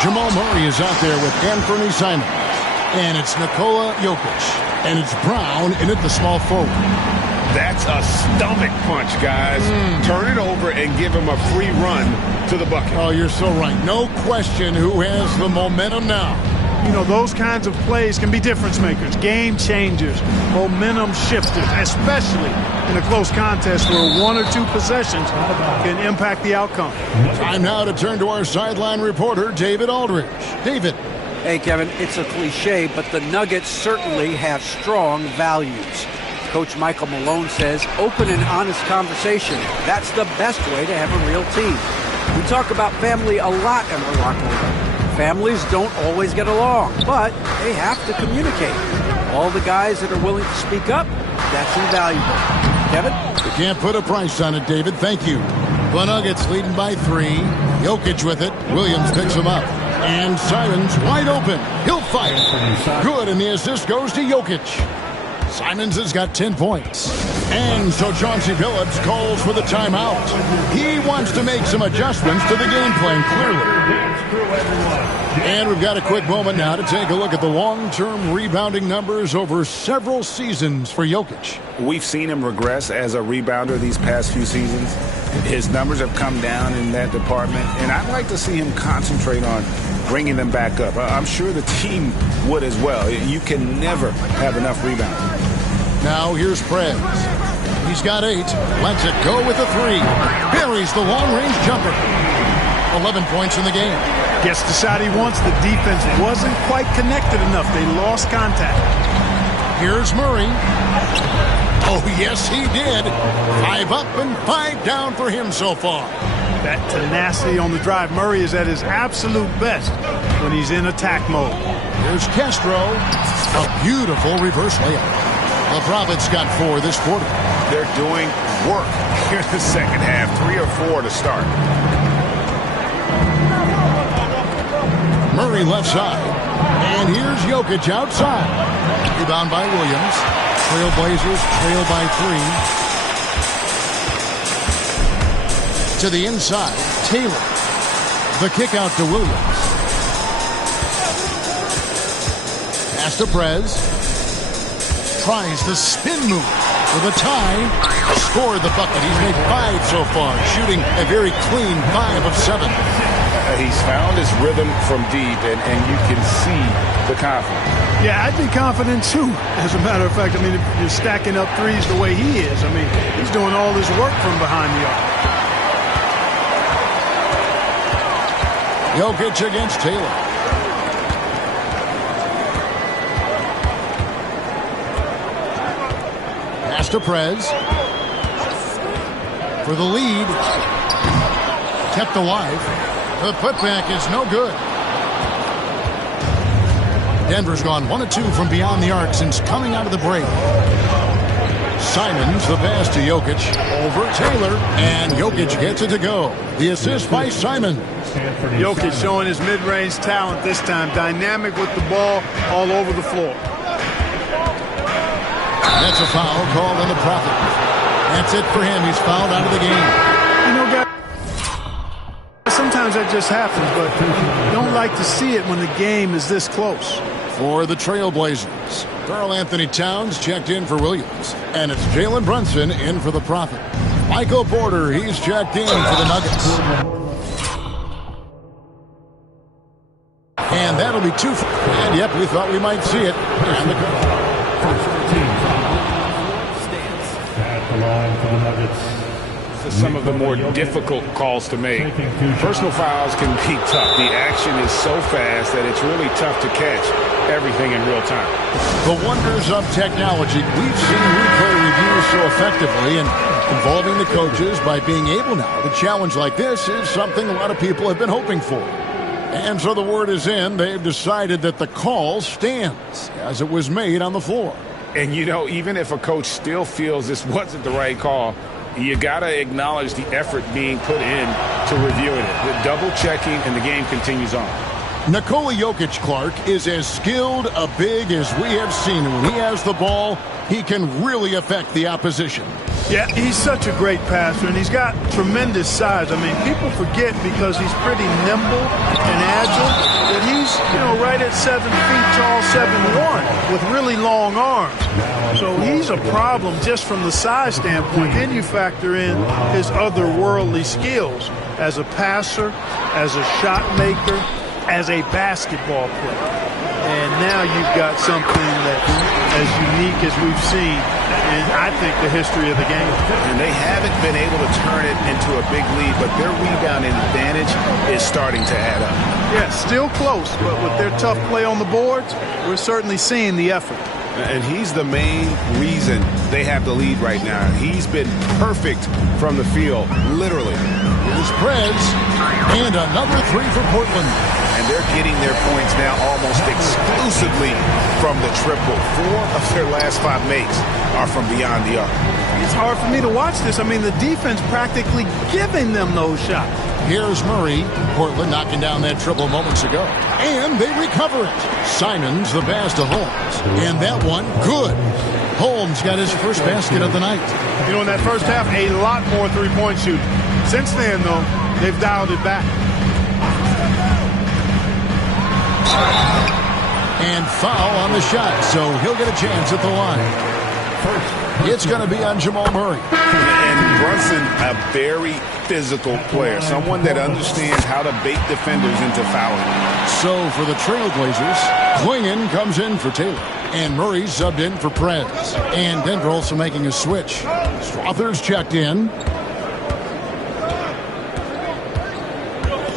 Jamal Murray is out there with Anthony Simons. And it's Nikola Jokic. And it's Brown in at the small forward. That's a stomach punch, guys. Turn it over and give him a free run to the bucket. Oh, you're so right. No question who has the momentum now. You know, those kinds of plays can be difference makers, game changers, momentum shifters, especially in a close contest where 1 or 2 possessions can impact the outcome. Time now to turn to our sideline reporter, David Aldridge. David. Hey, Kevin, it's a cliche, but the Nuggets certainly have strong values. Coach Michael Malone says open and honest conversation. That's the best way to have a real team. We talk about family a lot in the locker room. Families don't always get along, but they have to communicate. All the guys that are willing to speak up, that's invaluable. Kevin? You can't put a price on it, David. Thank you. The Nuggets leading by 3. Jokic with it. Williams picks him up. And Simons wide open. He'll fire. Good, and the assist goes to Jokic. Simons has got 10 points. And so Chauncey Billups calls for the timeout. He wants to make some adjustments to the game plan, clearly. And we've got a quick moment now to take a look at the long-term rebounding numbers over several seasons for Jokic. We've seen him regress as a rebounder these past few seasons. His numbers have come down in that department, and I'd like to see him concentrate on bringing them back up. I'm sure the team would as well. You can never have enough rebounds. Now here's Prez. He's got 8. Lets it go with a 3. Buries the long-range jumper. 11 points in the game. Gets the shot he wants. The defense wasn't quite connected enough. They lost contact. Here's Murray. Oh, yes, he did. 5 up and 5 down for him so far. That tenacity on the drive. Murray is at his absolute best when he's in attack mode. Here's Castro. A beautiful reverse layup. The Prophets got 4 this quarter. They're doing work here in the second half. 3 or 4 to start. Murray left side. And here's Jokic outside. Rebound by Williams. Trailblazers trail by 3. To the inside, Taylor. The kick out to Williams. Pass to Prez. Tries the spin move for the tie. Scored the bucket. He's made 5 so far, shooting a very clean 5 of 7. He's found his rhythm from deep, and you can see the confidence. Yeah, I'd be confident too. As a matter of fact, I mean, if you're stacking up threes the way he is, I mean, he's doing all his work from behind the arc. Jokic against Taylor. Pass to Prez. For the lead. Kept alive. The putback is no good. Denver's gone 1 of 2 from beyond the arc since coming out of the break. Simons, the pass to Jokic. Over Taylor, and Jokic gets it to go. The assist by Simons. Jokic showing his mid-range talent this time. Dynamic with the ball all over the floor. That's a foul called on the Prophet. That's it for him. He's fouled out of the game. You know, guys, sometimes that just happens, but you don't like to see it when the game is this close. For the Trailblazers, Karl Anthony Towns checked in for Williams. And it's Jalen Brunson in for the Prophet. Michael Porter, he's checked in for the Nuggets. And that'll be 2. And yep, we thought we might see it. And the At the line for the Nuggets. This is some of the more difficult calls to make. Personal fouls can be tough. The action is so fast that it's really tough to catch everything in real time. The wonders of technology. We've seen replay reviews so effectively, and involving the coaches by being able now to challenge like this is something a lot of people have been hoping for. And so the word is in. They've decided that the call stands as it was made on the floor. And, you know, even if a coach still feels this wasn't the right call, you got to acknowledge the effort being put in to reviewing it. The double checking, and the game continues on. Nikola Jokic, Clark, is as skilled a big as we have seen. When he has the ball, he can really affect the opposition. Yeah, he's such a great passer, and he's got tremendous size. I mean, people forget because he's pretty nimble and agile that he's, you know, right at 7 feet tall, 7'1", with really long arms. So he's a problem just from the size standpoint. Then you factor in his otherworldly skills as a passer, as a shot maker, as a basketball player. And now you've got something that's as unique as we've seen in, I think, the history of the game. And they haven't been able to turn it into a big lead, but their rebounding advantage is starting to add up. Yeah, still close, but with their tough play on the boards, we're certainly seeing the effort. And he's the main reason they have the lead right now. He's been perfect from the field, literally. Here's Preds, and another 3 for Portland. And they're getting their points now almost exclusively from the triple. 4 of their last 5 makes are from beyond the arc. It's hard for me to watch this. I mean, the defense practically giving them those shots. Here's Murray. Portland knocking down that triple moments ago. And they recover it. Simons, the pass to Holmes. And that one, good. Holmes got his first basket of the night. You know, in that first half, a lot more three-point shooting. Since then, though, they've dialed it back. And foul on the shot, so he'll get a chance at the line. It's going to be on Jamal Murray. And Brunson, a very physical player, someone that understands how to bait defenders into fouling. So for the Trailblazers, Klingon comes in for Taylor, and Murray subbed in for Preds. And Denver also making a switch. Strother's checked in.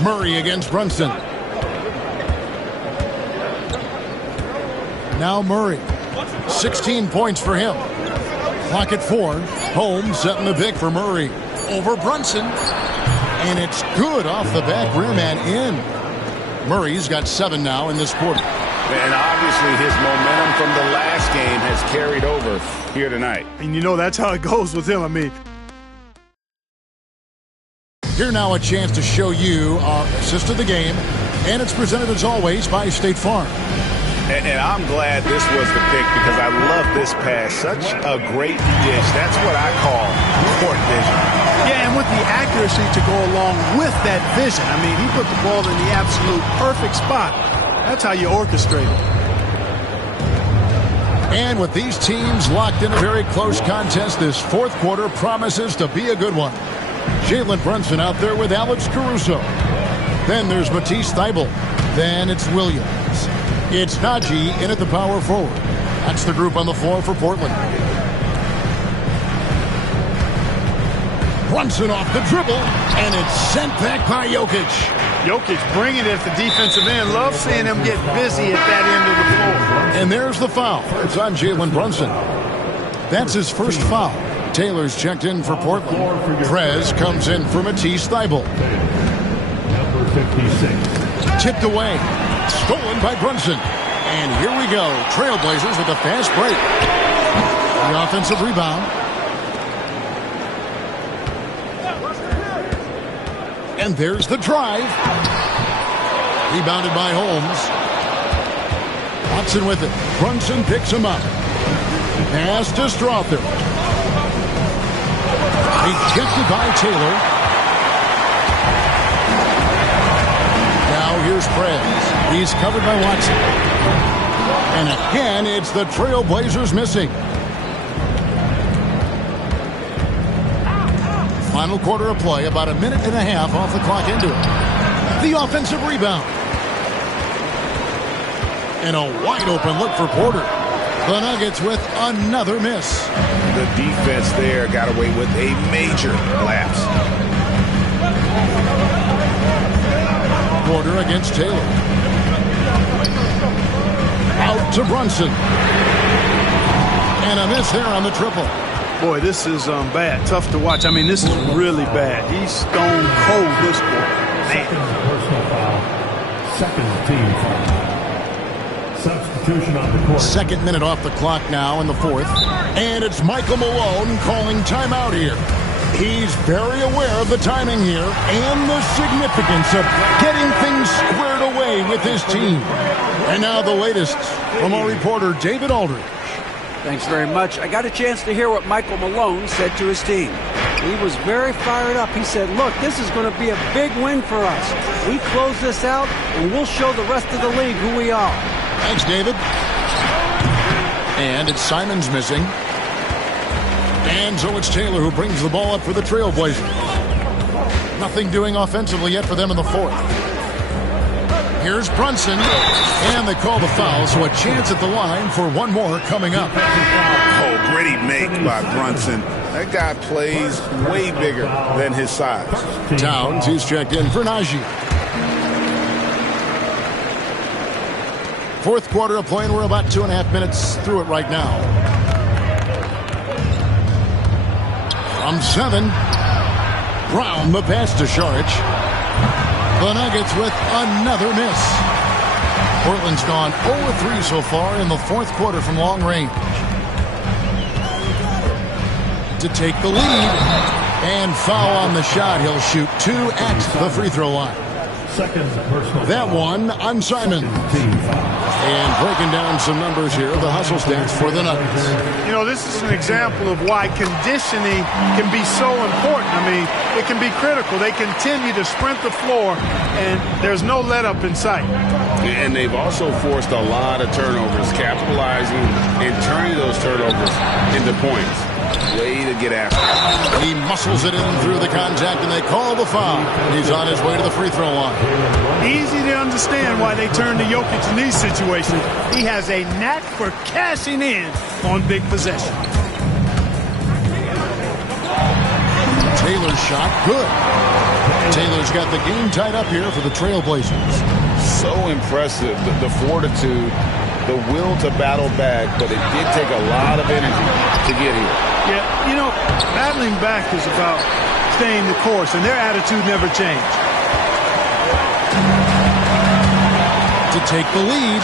Murray against Brunson. Now Murray. 16 points for him. Clock at 4. Holmes setting the pick for Murray. Over Brunson. And it's good off the back rim and in. Murray's got 7 now in this quarter. And obviously his momentum from the last game has carried over here tonight. And you know that's how it goes with him. I mean, here now a chance to show you our assist of the game. And it's presented as always by State Farm. And I'm glad this was the pick because I love this pass. Such a great dish. That's what I call court vision. Yeah, and with the accuracy to go along with that vision. I mean, he put the ball in the absolute perfect spot. That's how you orchestrate it. And with these teams locked in a very close contest, this fourth quarter promises to be a good one. Jalen Brunson out there with Alex Caruso. Then there's Matisse Thybulle. Then it's Williams. It's Najee in at the power forward. That's the group on the floor for Portland. Brunson off the dribble, and it's sent back by Jokic. Jokic bringing it at the defensive end. Love seeing him get busy at that end of the floor. And there's the foul. It's on Jalen Brunson. That's his first foul. Taylor's checked in for Portland. Prez comes in for Matisse Thybulle. Number 56. Tipped away. Stolen by Brunson. And here we go. Trailblazers with a fast break. The offensive rebound. And there's the drive. Rebounded by Holmes. Watson with it. Brunson picks him up. Pass to Strother. Rejected by Taylor. Now here's Prez. He's covered by Watson. And again, it's the Trailblazers missing. Final quarter of play, about a minute and a half off the clock into it. The offensive rebound. And a wide open look for Porter. The Nuggets with another miss. The defense there got away with a major lapse. Porter against Taylor. Out to Brunson. And a miss there on the triple. Boy, this is bad. Tough to watch. I mean, this is really bad. He's stone cold, this boy. Man. Personal foul. Second team foul. Substitution on the court. Second minute off the clock now in the fourth. And it's Michael Malone calling timeout here. He's very aware of the timing here and the significance of getting things squared away with his team. And now the latest from our reporter, David Aldridge. Thanks very much. I got a chance to hear what Michael Malone said to his team. He was very fired up. He said, look, this is going to be a big win for us. We close this out, and we'll show the rest of the league who we are. Thanks, David. And it's Simons missing. And so it's Taylor who brings the ball up for the Trailblazers. Nothing doing offensively yet for them in the fourth. Here's Brunson. And they call the foul, so a chance at the line for one more coming up. Oh, gritty make by Brunson. That guy plays way bigger than his size. Towns, he's checked in for Najee. Fourth quarter of play, and we're about 2.5 minutes through it right now. From 7, Brown the pass to Šarić. The Nuggets with another miss. Portland's gone 0-3 so far in the fourth quarter from long range. To take the lead, and foul on the shot. He'll shoot 2 at the free throw line. Second personal. That one on Simon. And breaking down some numbers here, the hustle stats for the Nuggets. You know, this is an example of why conditioning can be so important. I mean, it can be critical. They continue to sprint the floor, and there's no let up in sight. And they've also forced a lot of turnovers, capitalizing and turning those turnovers into points. Way to get after it. He muscles it in through the contact, and they call the foul. He's on his way to the free throw line. Easy to understand why they turn to Jokic in these situations. He has a knack for cashing in on big possessions. Taylor's shot, good. Taylor's got the game tied up here for the Trailblazers. So impressive, the fortitude, the will to battle back, but it did take a lot of energy to get here. Yeah, you know, battling back is about staying the course, and their attitude never changed. To take the lead,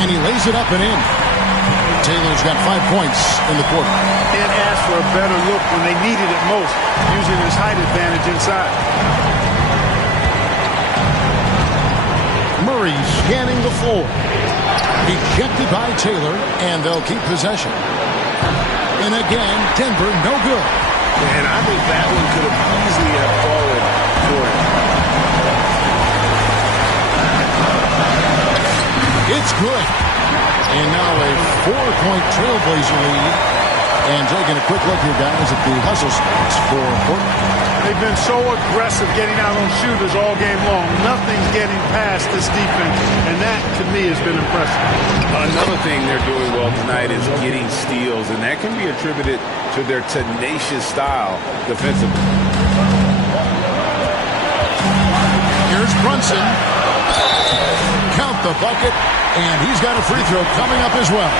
and he lays it up and in. Taylor's got 5 points in the quarter. And asked for a better look when they needed it most, using his height advantage inside. Murray scanning the floor. Ejected by Taylor, and they'll keep possession. And again, Denver, no good. And I think that one could have easily have fallen for him. It's good. And now a 4-point Trailblazer lead. And taking a quick look here, guys, at the hustle stats for Portland. They've been so aggressive getting out on shooters all game long. Nothing's getting past this defense, and that, to me, has been impressive. Another thing they're doing well tonight is getting steals, and that can be attributed to their tenacious style defensively. Here's Brunson. Count the bucket, and he's got a free throw coming up as well.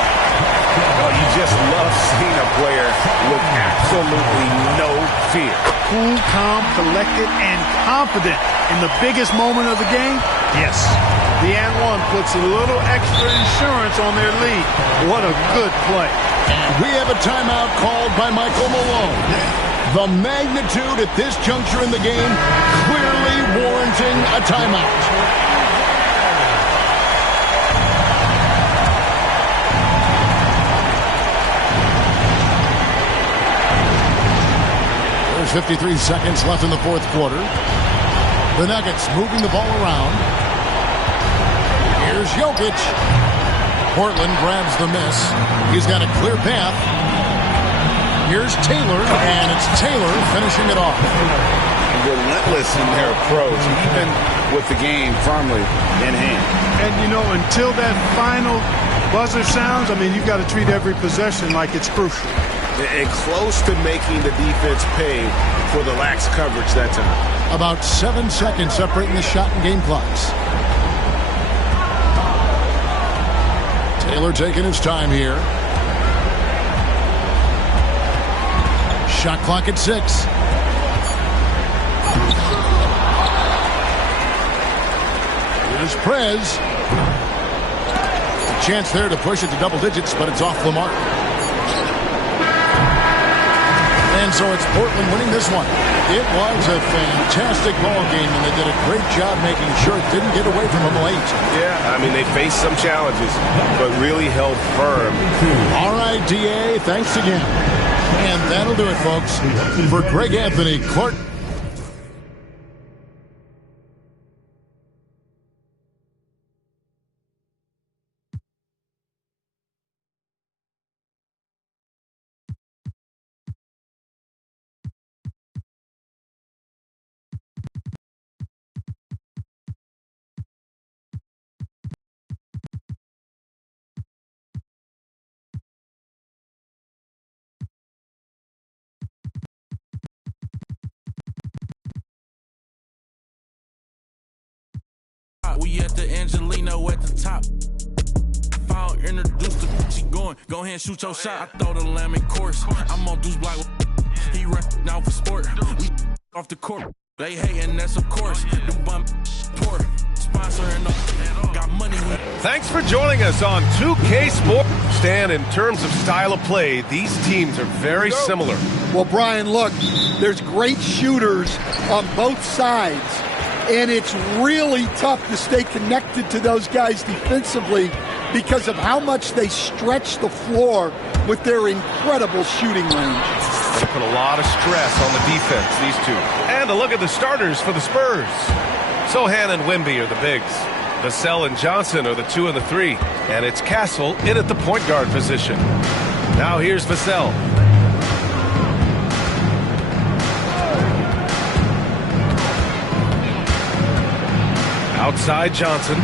Oh, you just love seeing a player with absolutely no fear. Cool, calm, collected, and confident in the biggest moment of the game. Yes, The and one puts a little extra insurance on their lead. What a good play. We have a timeout called by Michael Malone. The magnitude at this juncture in the game clearly warranting a timeout. There's 53 seconds left in the fourth quarter. The Nuggets moving the ball around. Here's Jokic. Portland grabs the miss. He's got a clear path. Here's Taylor, and it's Taylor finishing it off. Relentless in their approach, even with the game firmly in hand. And, you know, until that final buzzer sounds, I mean, you've got to treat every possession like it's crucial. And close to making the defense pay for the lax coverage that time. About 7 seconds separating the shot and game clocks. Taylor taking his time here. Shot clock at 6. Here's Prez. A chance there to push it to double digits, but it's off the mark. And so it's Portland winning this one. It was a fantastic ball game, and they did a great job making sure it didn't get away from them late. Yeah, I mean, they faced some challenges, but really held firm. All right, DA, thanks again. And that'll do it, folks. For Greg Anthony, Clark. We at the Angelino at the top. Foul introduced the she going. Go ahead and shoot your shot. I throw the lamb in course. I'm on Deuce Block. He run now for sport. We off the court. They hating, that's of course. The bum poor. Sponsoring got money. Thanks for joining us on 2K Sports. Stan, in terms of style of play, these teams are very similar. Well, Brian, look, there's great shooters on both sides. And it's really tough to stay connected to those guys defensively because of how much they stretch the floor with their incredible shooting range. They put a lot of stress on the defense, these two. And a look at the starters for the Spurs. Sohan and Wemby are the bigs. Vassell and Johnson are the 2 and the 3. And it's Castle in at the point guard position. Now here's Vassell. Outside Johnson.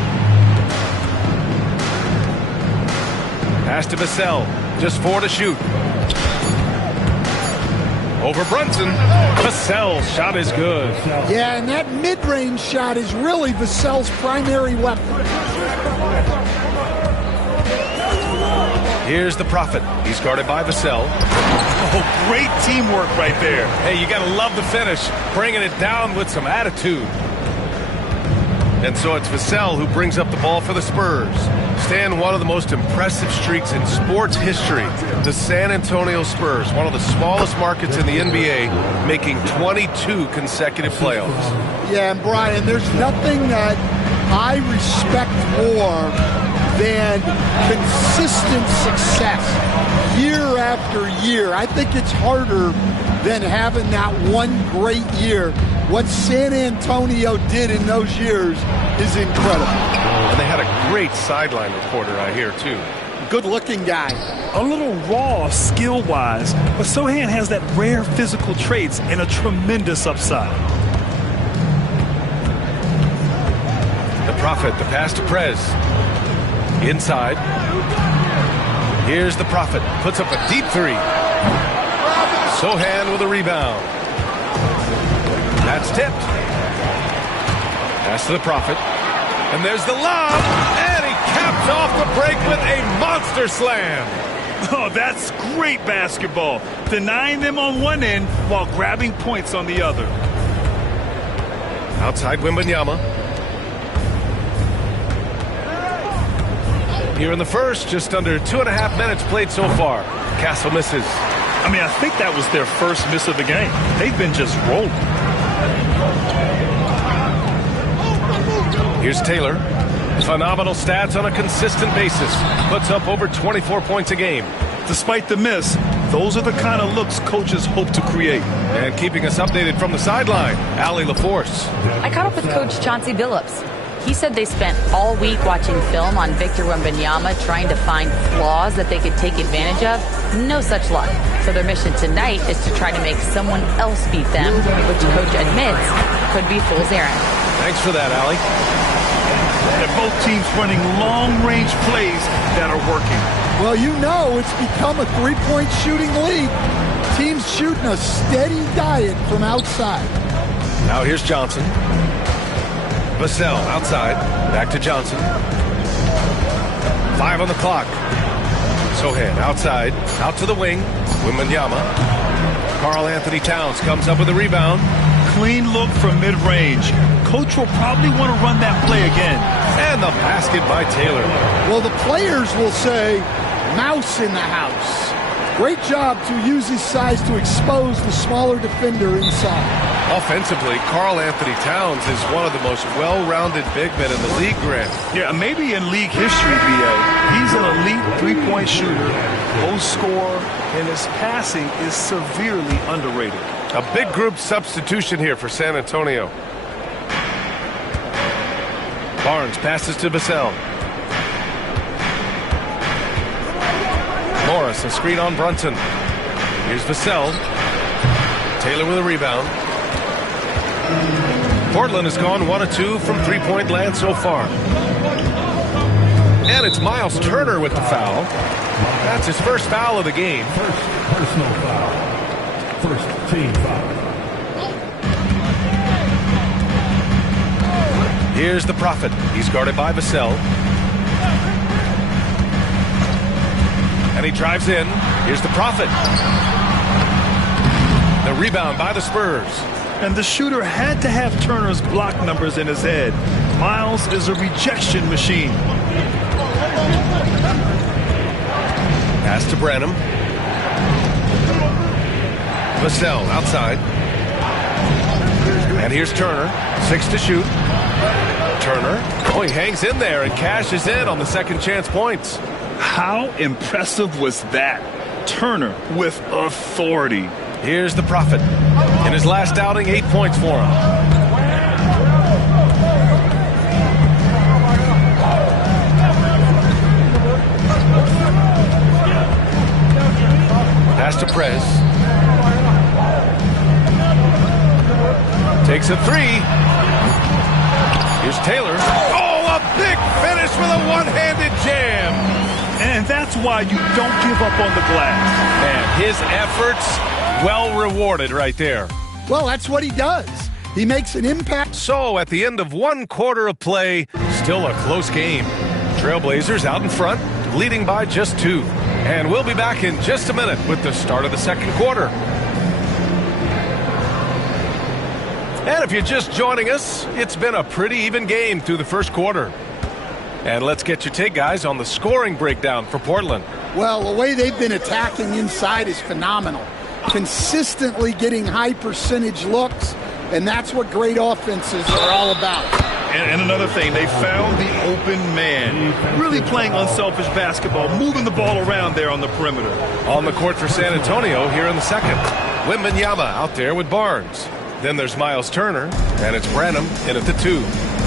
Pass to Vassell. Just 4 to shoot. Over Brunson. Vassell's shot is good. Yeah, and that mid-range shot is really Vassell's primary weapon. Here's the Prophet. He's guarded by Vassell. Oh, great teamwork right there. Hey, you got to love the finish. Bringing it down with some attitude. And so it's Vassell who brings up the ball for the Spurs. Stan, one of the most impressive streaks in sports history. The San Antonio Spurs, one of the smallest markets in the NBA, making 22 consecutive playoffs. Yeah, and Brian, there's nothing that I respect more than consistent success year after year. I think it's harder than having that one great year. What San Antonio did in those years is incredible. And they had a great sideline reporter, I hear, too. Good-looking guy. A little raw skill-wise, but Sohan has that rare physical traits and a tremendous upside. The Prophet, the pass to Prez. Inside. Here's the Prophet. Puts up a deep 3. Sohan with a rebound. That's tipped. Pass to the Prophet. And there's the lob. And he capped off the break with a monster slam. Oh, that's great basketball. Denying them on one end while grabbing points on the other. Outside Wembanyama. here in the first. Just under 2.5 minutes played so far. Castle misses. I mean, I think that was their first miss of the game. They've been just rolling. Here's Taylor. Phenomenal stats on a consistent basis. Puts up over 24 points a game. Despite the miss, those are the kind of looks coaches hope to create. And keeping us updated from the sideline, Allie LaForce. I caught up with Coach Chauncey Billups. He said they spent all week watching film on Victor Wembanyama, trying to find flaws that they could take advantage of. No such luck. So their mission tonight is to try to make someone else beat them, which Coach admits could be fool's errand. Thanks for that, Allie. And both teams running long-range plays that are working. Well, you know it's become a three-point shooting league. Teams shooting a steady diet from outside. Now here's Johnson. Vassell outside. Back to Johnson. 5 on the clock. Sohan outside. Out to the wing. Wembanyama. Karl Anthony Towns comes up with a rebound. Clean look from mid-range. Coach will probably want to run that play again. And the basket by Taylor. Well, the players will say, mouse in the house. Great job to use his size to expose the smaller defender inside. Offensively, Karl Anthony Towns is one of the most well-rounded big men in the league, Grant. Yeah, maybe in league history, B.A. He's an elite three-point shooter, post scorer, and his passing is severely underrated. A big group substitution here for San Antonio. Barnes passes to Vassell. Morris, a screen on Brunson. Here's Vassell. Taylor with a rebound. Portland has gone 1 of 2 from three-point land so far. And it's Miles Turner with the foul. That's his first foul of the game. First personal foul. First team foul. Here's the Prophet. He's guarded by Vassell. And he drives in. Here's the Prophet. The rebound by the Spurs. And the shooter had to have Turner's block numbers in his head. Miles is a rejection machine. Pass to Branham. Vassell outside. And here's Turner. 6 to shoot. Turner. Oh, he hangs in there and cashes in on the second chance points. How impressive was that? Turner with authority. Here's the Prophet. In his last outing, 8 points for him. Pass to Prez. Takes a 3. Here's Taylor. Oh, a big finish with a one-handed jam. And that's why you don't give up on the glass. And his efforts well rewarded right there. Well, that's what he does. He makes an impact. So at the end of 1 quarter of play, still a close game. Trailblazers out in front, leading by just 2. And we'll be back in just a minute with the start of the second quarter. And if you're just joining us, it's been a pretty even game through the first quarter. And let's get your take, guys, on the scoring breakdown for Portland. Well, the way they've been attacking inside is phenomenal. Consistently getting high percentage looks, and that's what great offenses are all about. And another thing, they found the open man. Really playing unselfish basketball, moving the ball around there on the perimeter. On the court for San Antonio here in the second. Wembanyama out there with Barnes. Then there's Miles Turner, and it's Branham in at the 2.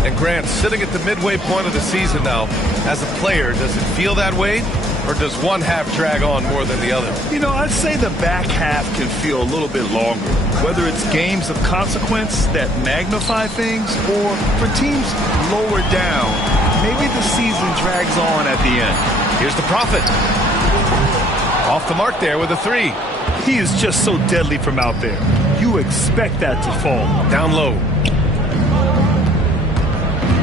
And Grant, sitting at the midway point of the season now, as a player, does it feel that way? Or does one half drag on more than the other? You know, I'd say the back half can feel a little bit longer. Whether it's games of consequence that magnify things, or for teams lower down, maybe the season drags on at the end. Here's the Prophet. Off the mark there with a 3. He is just so deadly from out there. You expect that to fall. Down low.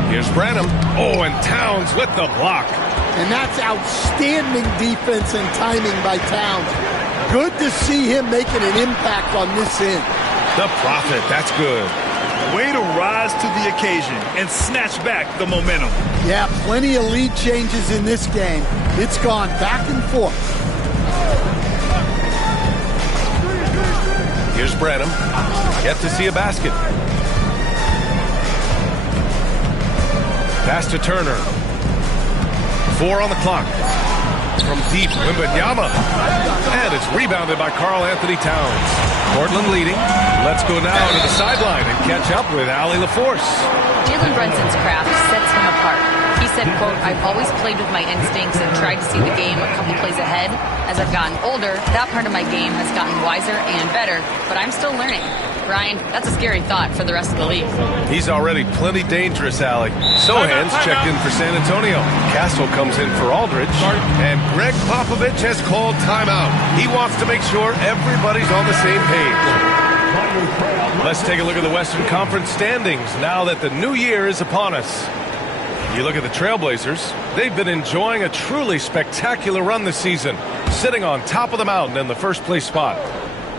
Here's Branham. Oh, and Towns with the block. And that's outstanding defense and timing by Towns. Good to see him making an impact on this end. The Prophet, that's good. Way to rise to the occasion and snatch back the momentum. Yeah, plenty of lead changes in this game. It's gone back and forth. Here's Branham. Yet to see a basket. Pass to Turner. 4 on the clock. From deep, Wembanyama. And it's rebounded by Karl Anthony Towns. Portland leading. Let's go now to the sideline and catch up with Allie LaForce. Jalen Brunson's craft sets him apart. He said, quote, "I've always played with my instincts and tried to see the game a couple plays ahead. As I've gotten older, that part of my game has gotten wiser and better, but I'm still learning." Brian, that's a scary thought for the rest of the league. He's already plenty dangerous, Allie. Sohan's checked in for San Antonio. Castle comes in for Aldridge. And Greg Popovich has called timeout. He wants to make sure everybody's on the same page. Let's take a look at the Western Conference standings now that the new year is upon us. You look at the Trailblazers, they've been enjoying a truly spectacular run this season, sitting on top of the mountain in the first place spot.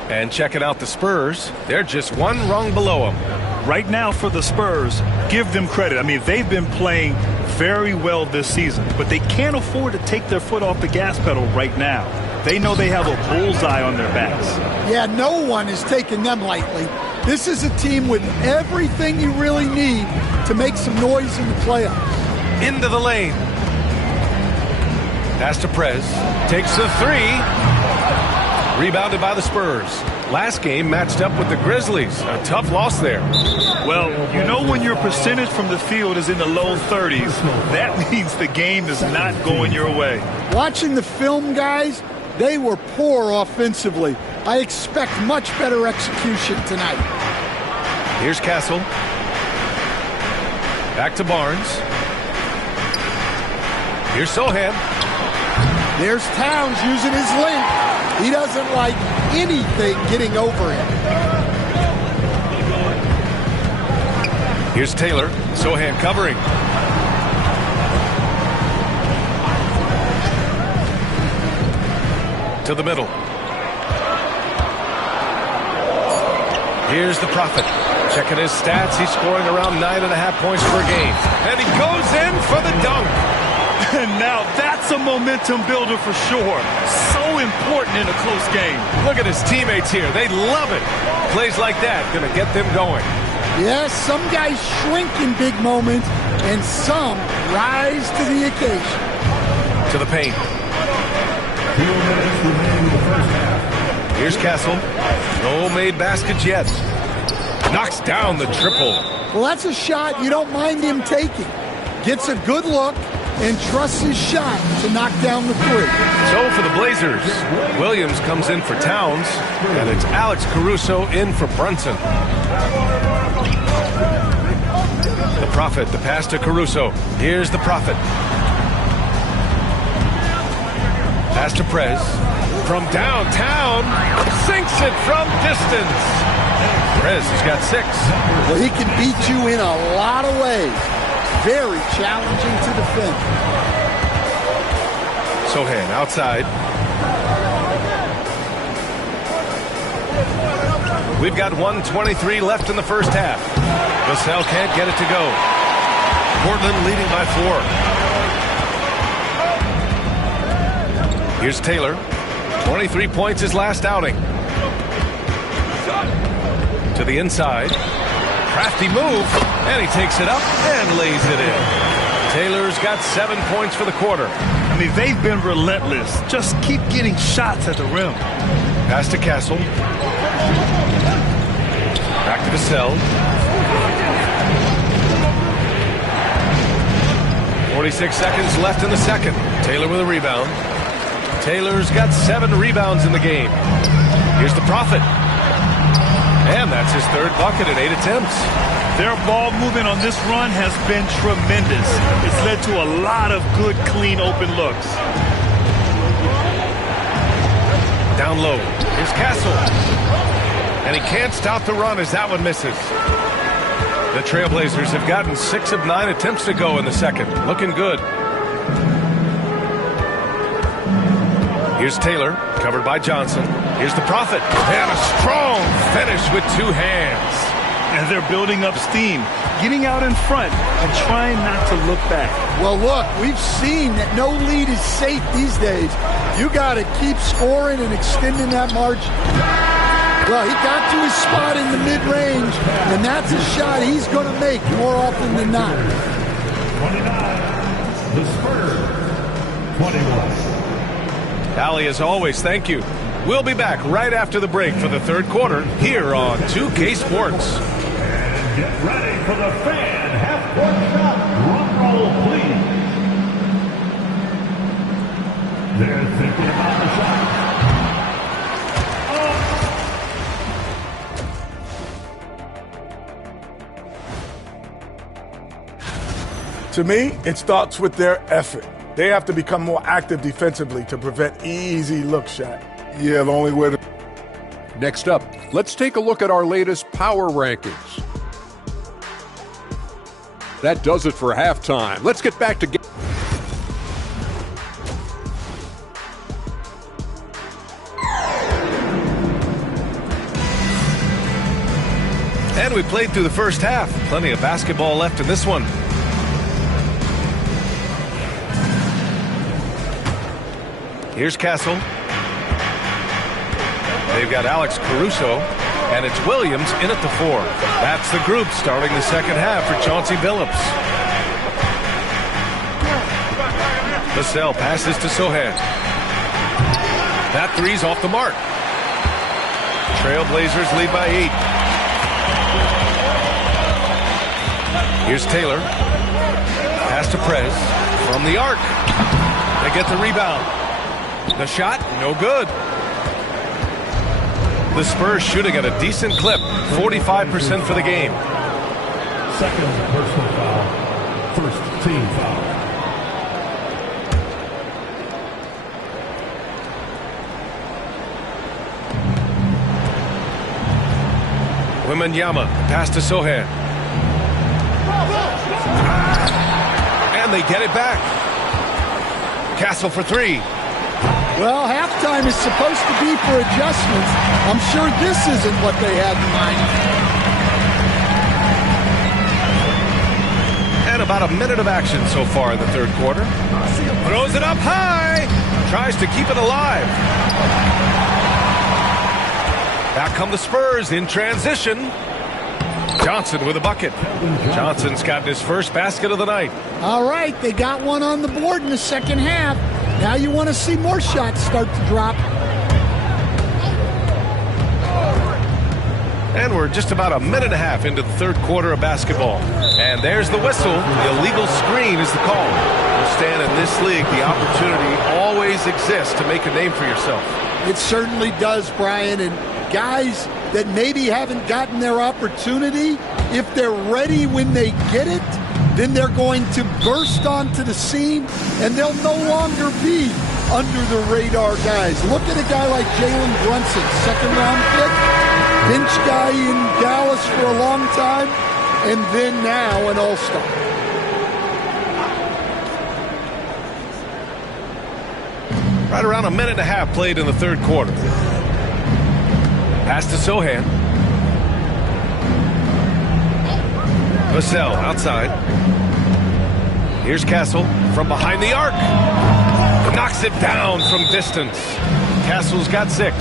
And checking out the Spurs, they're just one rung below them. Right now for the Spurs, give them credit. I mean, they've been playing very well this season, but they can't afford to take their foot off the gas pedal right now. They know they have a bullseye on their backs. Yeah, no one is taking them lightly. This is a team with everything you really need to make some noise in the playoffs. Into the lane. Pass to Prez. Takes the 3. Rebounded by the Spurs. Last game matched up with the Grizzlies. A tough loss there. Well, you know when your percentage from the field is in the low 30s, that means the game is not going your way. Watching the film, guys, they were poor offensively. I expect much better execution tonight. Here's Castle. Back to Barnes. Here's Sohan. There's Towns using his length. He doesn't like anything getting over him. Here's Taylor. Sohan covering. To the middle. Here's the Prophet. Checking his stats. He's scoring around 9.5 points per game. And he goes in for the dunk. And now that's a momentum builder for sure. So important in a close game. Look at his teammates here. They love it. Plays like that going to get them going. Yes, some guys shrink in big moments, and some rise to the occasion. To the paint. Here's Castle. No made baskets yet. Knocks down the triple. Well, that's a shot you don't mind him taking. Gets a good look and trusts his shot to knock down the 3. So for the Blazers, Williams comes in for Towns, and it's Alex Caruso in for Brunson. The Prophet, the pass to Caruso. Here's the Prophet. Pass to Prez. From downtown, sinks it from distance. Prez has got 6. Well, he can beat you in a lot of ways. Very challenging to defend. Sohan outside. We've got 1:23 left in the first half. Vassell can't get it to go. Portland leading by 4. Here's Taylor. 23 points his last outing. To the inside. Crafty move, and he takes it up and lays it in. Taylor's got 7 points for the quarter. I mean, they've been relentless. Just keep getting shots at the rim. Pass to Castle. Back to Vassell. 46 seconds left in the second. Taylor with a rebound. Taylor's got 7 rebounds in the game. Here's the Prophet. And that's his 3rd bucket in 8 attempts. Their ball movement on this run has been tremendous. It's led to a lot of good, clean, open looks. Down low. Here's Castle. And he can't stop the run as that one misses. The Trailblazers have gotten 6 of 9 attempts to go in the second. Looking good. Here's Taylor, covered by Johnson. Here's the Prophet. And a strong finish with 2 hands. and they're building up steam, getting out in front and trying not to look back. Well, look, we've seen that no lead is safe these days. You got to keep scoring and extending that margin. Well, he got to his spot in the mid-range, and that's a shot he's going to make more often than not. 29, the Spurs, 21. Allie, as always, thank you. We'll be back right after the break for the third quarter here on 2K Sports. And get ready for the fan half-court shot. Drum roll, please. They're thinking about the shot. To me, it starts with their effort. They have to become more active defensively to prevent easy look shot. Yeah, the only way to... Next up, let's take a look at our latest power rankings. That does it for halftime. Let's get back to... And we played through the first half. Plenty of basketball left in this one. Here's Castle. They've got Alex Caruso, and it's Williams in at the 4. That's the group starting the second half for Chauncey Billups. Vassell passes to Sohan. That three's off the mark. Trailblazers lead by 8. Here's Taylor. Pass to Prez from the arc. They get the rebound. The shot, no good. The Spurs shooting at a decent clip, 45% for the game. Second personal foul, first team foul. Wembanyama, pass to Sohan. And they get it back. Castle for 3. Well, halftime is supposed to be for adjustments. I'm sure this isn't what they had in mind. And about a minute of action so far in the third quarter. Throws it up high. Tries to keep it alive. Back come the Spurs in transition. Johnson with a bucket. Johnson's got his first basket of the night. All right, they got one on the board in the second half. Now you want to see more shots start to drop. And we're just about a minute and a half into the third quarter of basketball. And there's the whistle. The illegal screen is the call. Well, Stan, in this league, the opportunity always exists to make a name for yourself. It certainly does, Brian. And guys that maybe haven't gotten their opportunity, if they're ready when they get it, then they're going to burst onto the scene, and they'll no longer be under the radar guys. Look at a guy like Jalen Brunson, second-round pick, bench guy in Dallas for a long time, and then now an all-star. Right around a minute and a half played in the third quarter. Pass to Sohan. Vassell outside. Here's Castle from behind the arc. Knocks it down from distance. Castle's got 6.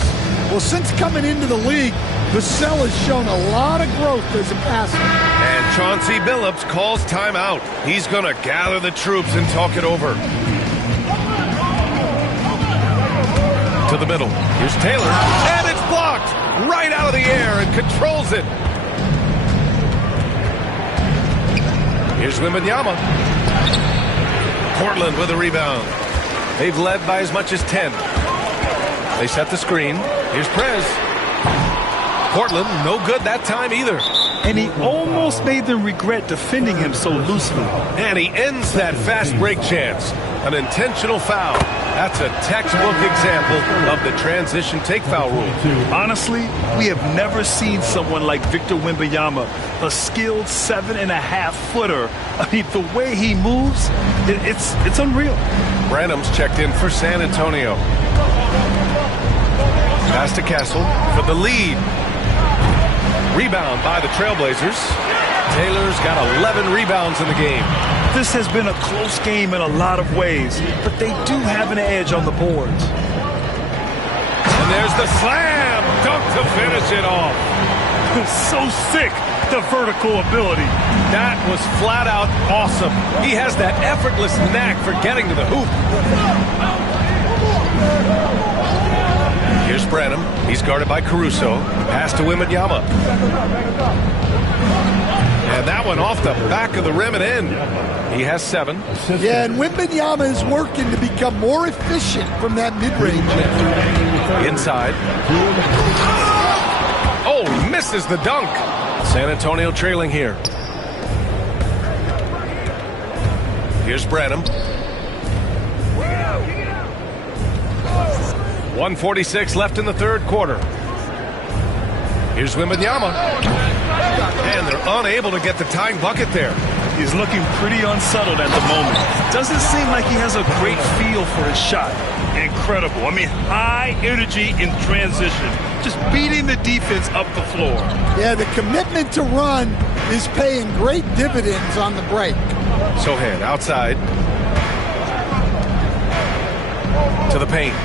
Well, since coming into the league, Vassell has shown a lot of growth as a passer. And Chauncey Billups calls timeout. He's going to gather the troops and talk it over. To the middle. Here's Taylor. And it's blocked right out of the air and controls it. Here's Wembanyama. Portland with a rebound. They've led by as much as 10. They set the screen. Here's Prez. Portland, no good that time either. And he almost made them regret defending him so loosely. And he ends that fast break chance. An intentional foul. That's a textbook example of the transition take foul rule. Honestly, we have never seen someone like Victor Wembanyama, a skilled 7.5-footer. I mean, the way he moves, it's unreal. Branham's checked in for San Antonio. Pass to Castle for the lead. Rebound by the Trailblazers. Taylor's got 11 rebounds in the game. This has been a close game in a lot of ways, but they do have an edge on the boards. And there's the slam dunk to finish it off. So sick, the vertical ability. That was flat out awesome. He has that effortless knack for getting to the hoop. Here's Branham. He's guarded by Caruso. Pass to Wembanyama. And that one off the back of the rim and in. He has 7. Yeah, and Wembanyama is working to become more efficient from that mid-range. Inside. Oh, misses the dunk. San Antonio trailing here. Here's Branham. 1:46 left in the third quarter. Here's Wembanyama. And they're unable to get the tying bucket there. He's looking pretty unsettled at the moment. Doesn't seem like he has a great feel for his shot. Incredible. I mean, high energy in transition. Just beating the defense up the floor. Yeah, the commitment to run is paying great dividends on the break. Sohan outside. To the paint.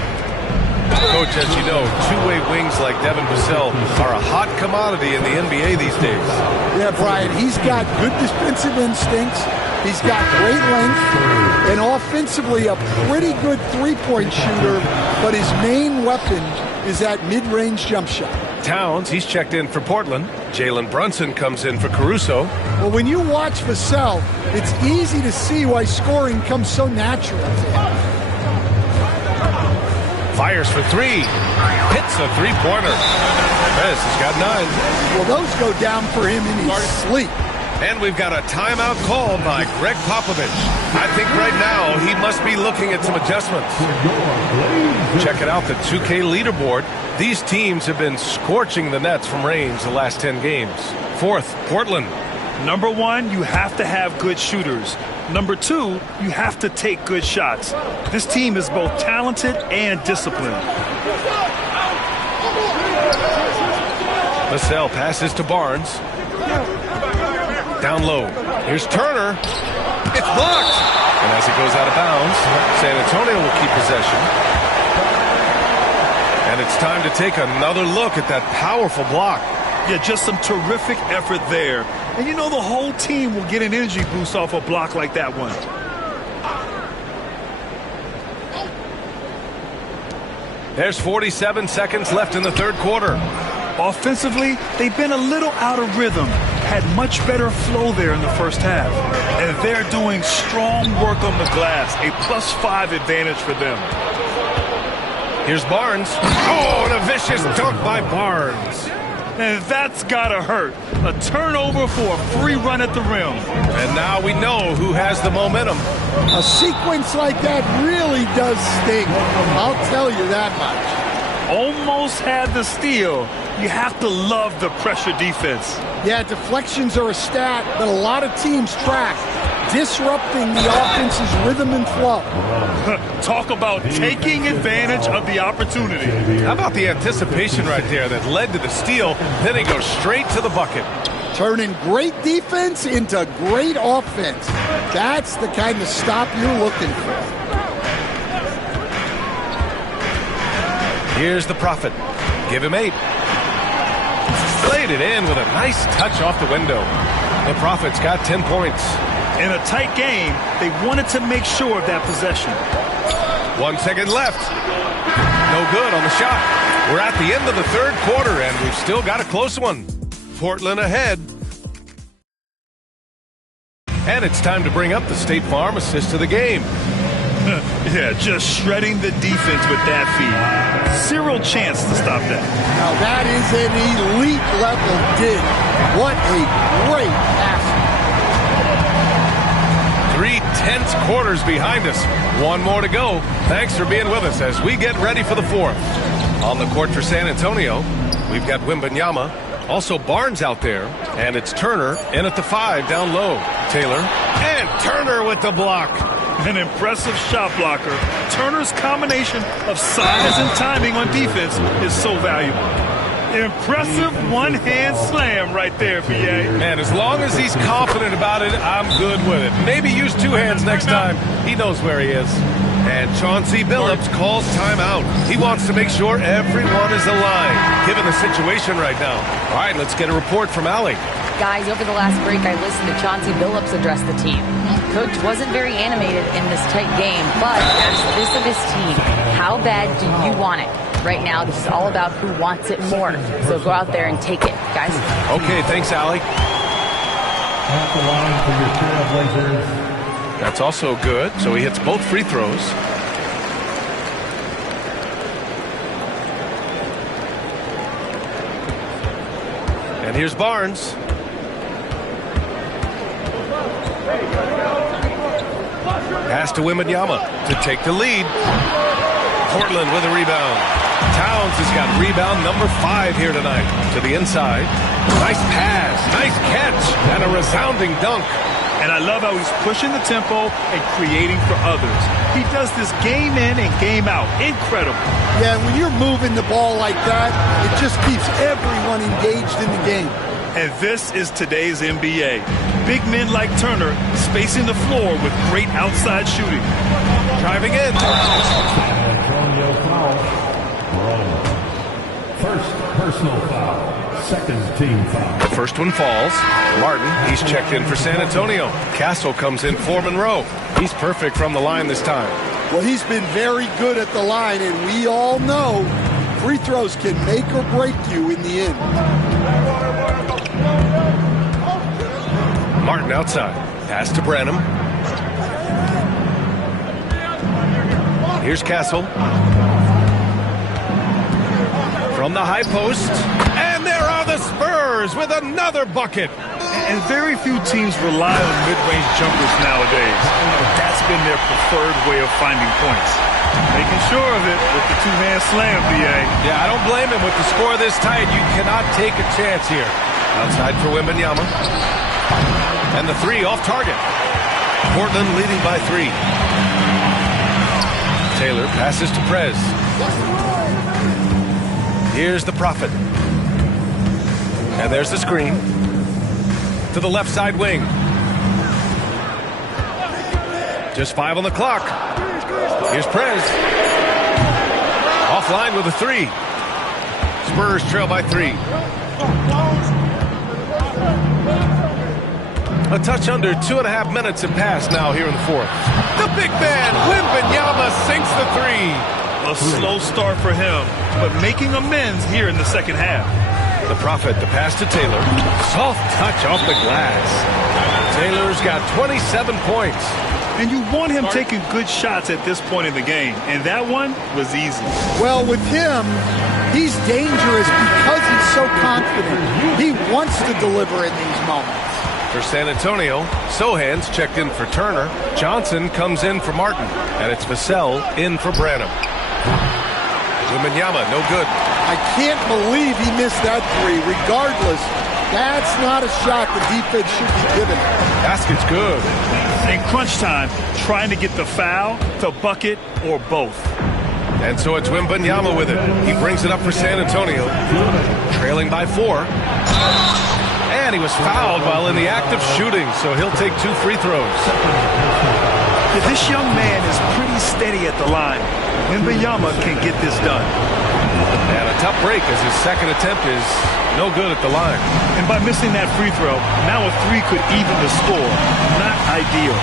Coach, as you know, two-way wings like Devin Vassell are a hot commodity in the NBA these days. Yeah, Brian, he's got good defensive instincts. He's got great length. And offensively, a pretty good three-point shooter. But his main weapon is that mid-range jump shot. Towns, he's checked in for Portland. Jalen Brunson comes in for Caruso. Well, when you watch Vassell, it's easy to see why scoring comes so natural to him. Fires for 3. Hits a three-pointer. Perez has got 9. Well, those go down for him in his sleep. And we've got a timeout called by Greg Popovich. I think right now he must be looking at some adjustments. Check it out, the 2K leaderboard. These teams have been scorching the nets from range the last 10 games. 4th, Portland. Number 1, you have to have good shooters. Number 2, you have to take good shots. This team is both talented and disciplined. Vassell passes to Barnes. Down low. Here's Turner. It's blocked. And as it goes out of bounds, San Antonio will keep possession. And it's time to take another look at that powerful block. Yeah, just some terrific effort there. And you know the whole team will get an energy boost off a block like that one. There's 47 seconds left in the third quarter. Offensively, they've been a little out of rhythm. Had much better flow there in the first half. And they're doing strong work on the glass. A +5 advantage for them. Here's Barnes. Oh, and a vicious dunk by Barnes. And that's gotta hurt. A turnover for a free run at the rim. And now we know who has the momentum. A sequence like that really does sting. I'll tell you that much. Almost had the steal. You have to love the pressure defense. Yeah, deflections are a stat that a lot of teams track, disrupting the offense's rhythm and flow. Talk about taking advantage of the opportunity. How about the anticipation right there that led to the steal, then he goes straight to the bucket. Turning great defense into great offense. That's the kind of stop you're looking for. Here's the Prophet. Give him 8. Laid it in with a nice touch off the window. The Prophet's got 10 points. In a tight game, they wanted to make sure of that possession. 1 second left. No good on the shot. We're at the end of the third quarter, and we've still got a close one. Portland ahead. And it's time to bring up the State Farm assist of the game. Yeah, just shredding the defense with that feed. Zero chance to stop that. Now that is an elite level dig. What a great pass. 3 tense quarters behind us. 1 more to go. Thanks for being with us as we get ready for the 4th. On the court for San Antonio, we've got Wembanyama. Also Barnes out there. And it's Turner in at the 5 down low. Taylor. And Turner with the block. An impressive shot blocker. Turner's combination of size and timing on defense is so valuable. Impressive one-hand slam right there, B.A. Man, as long as he's confident about it, I'm good with it. Maybe use two hands next time. He knows where he is. And Chauncey Billups calls timeout. He wants to make sure everyone is aligned, given the situation right now. All right, let's get a report from Allie. Guys, over the last break, I listened to Chauncey Billups address the team. Coach wasn't very animated in this tight game, but asked this of his team: how bad do you want it? Right now, this is all about who wants it more. So go out there and take it, guys. Okay, thanks, Allie. At the line for your Trailblazers. That's also good. So he hits both free throws. And here's Barnes. Pass to Wembanyama to take the lead. Portland with a rebound. Towns has got rebound number 5 here tonight. To the inside. Nice pass, nice catch, and a resounding dunk. And I love how he's pushing the tempo and creating for others. He does this game in and game out. Incredible. Yeah, when you're moving the ball like that, it just keeps everyone engaged in the game. And this is today's NBA. Big men like Turner spacing the floor with great outside shooting. Driving in. Antonio foul. First personal foul. Second team foul. The first one falls. Martin, he's checked in for San Antonio. Castle comes in for Monroe. He's perfect from the line this time. Well, he's been very good at the line, and we all know free throws can make or break you in the end. Martin outside. Pass to Branham. Here's Castle. From the high post. And there are the Spurs with another bucket. And very few teams rely on mid-range jumpers nowadays. That's been their preferred way of finding points. Making sure of it with the two-hand slam, B.A. Yeah, I don't blame him with the score this tight. You cannot take a chance here. Outside for Wembanyama. And the three off target. Portland leading by 3. Taylor passes to Prez. Here's the Prophet. And there's the screen. To the left side wing. Just 5 on the clock. Here's Prez. Offline with a 3. Spurs trail by 3. A touch under 2.5 minutes have passed now here in the 4th. The big man, Wembanyama, sinks the 3. A slow start for him, but making amends here in the second half. The Prophet, the pass to Taylor. Soft touch off the glass. Taylor's got 27 points. And you want him taking good shots at this point in the game, and that one was easy. Well, with him, he's dangerous because he's so confident. He wants to deliver in these moments. For San Antonio, Sohan's checked in for Turner. Johnson comes in for Martin. And it's Vassell in for Branham. Wembanyama, no good. I can't believe he missed that 3. Regardless, that's not a shot the defense should be giving. Basket's good. In crunch time, trying to get the foul, to bucket, or both. And so it's Wembanyama with it. He brings it up for San Antonio. Trailing by 4. And he was fouled while in the act of shooting, so he'll take 2 free throws. This young man is pretty steady at the line. Wembanyama can get this done. And a tough break as his second attempt is no good at the line. And by missing that free throw, now a 3 could even the score. Not ideal.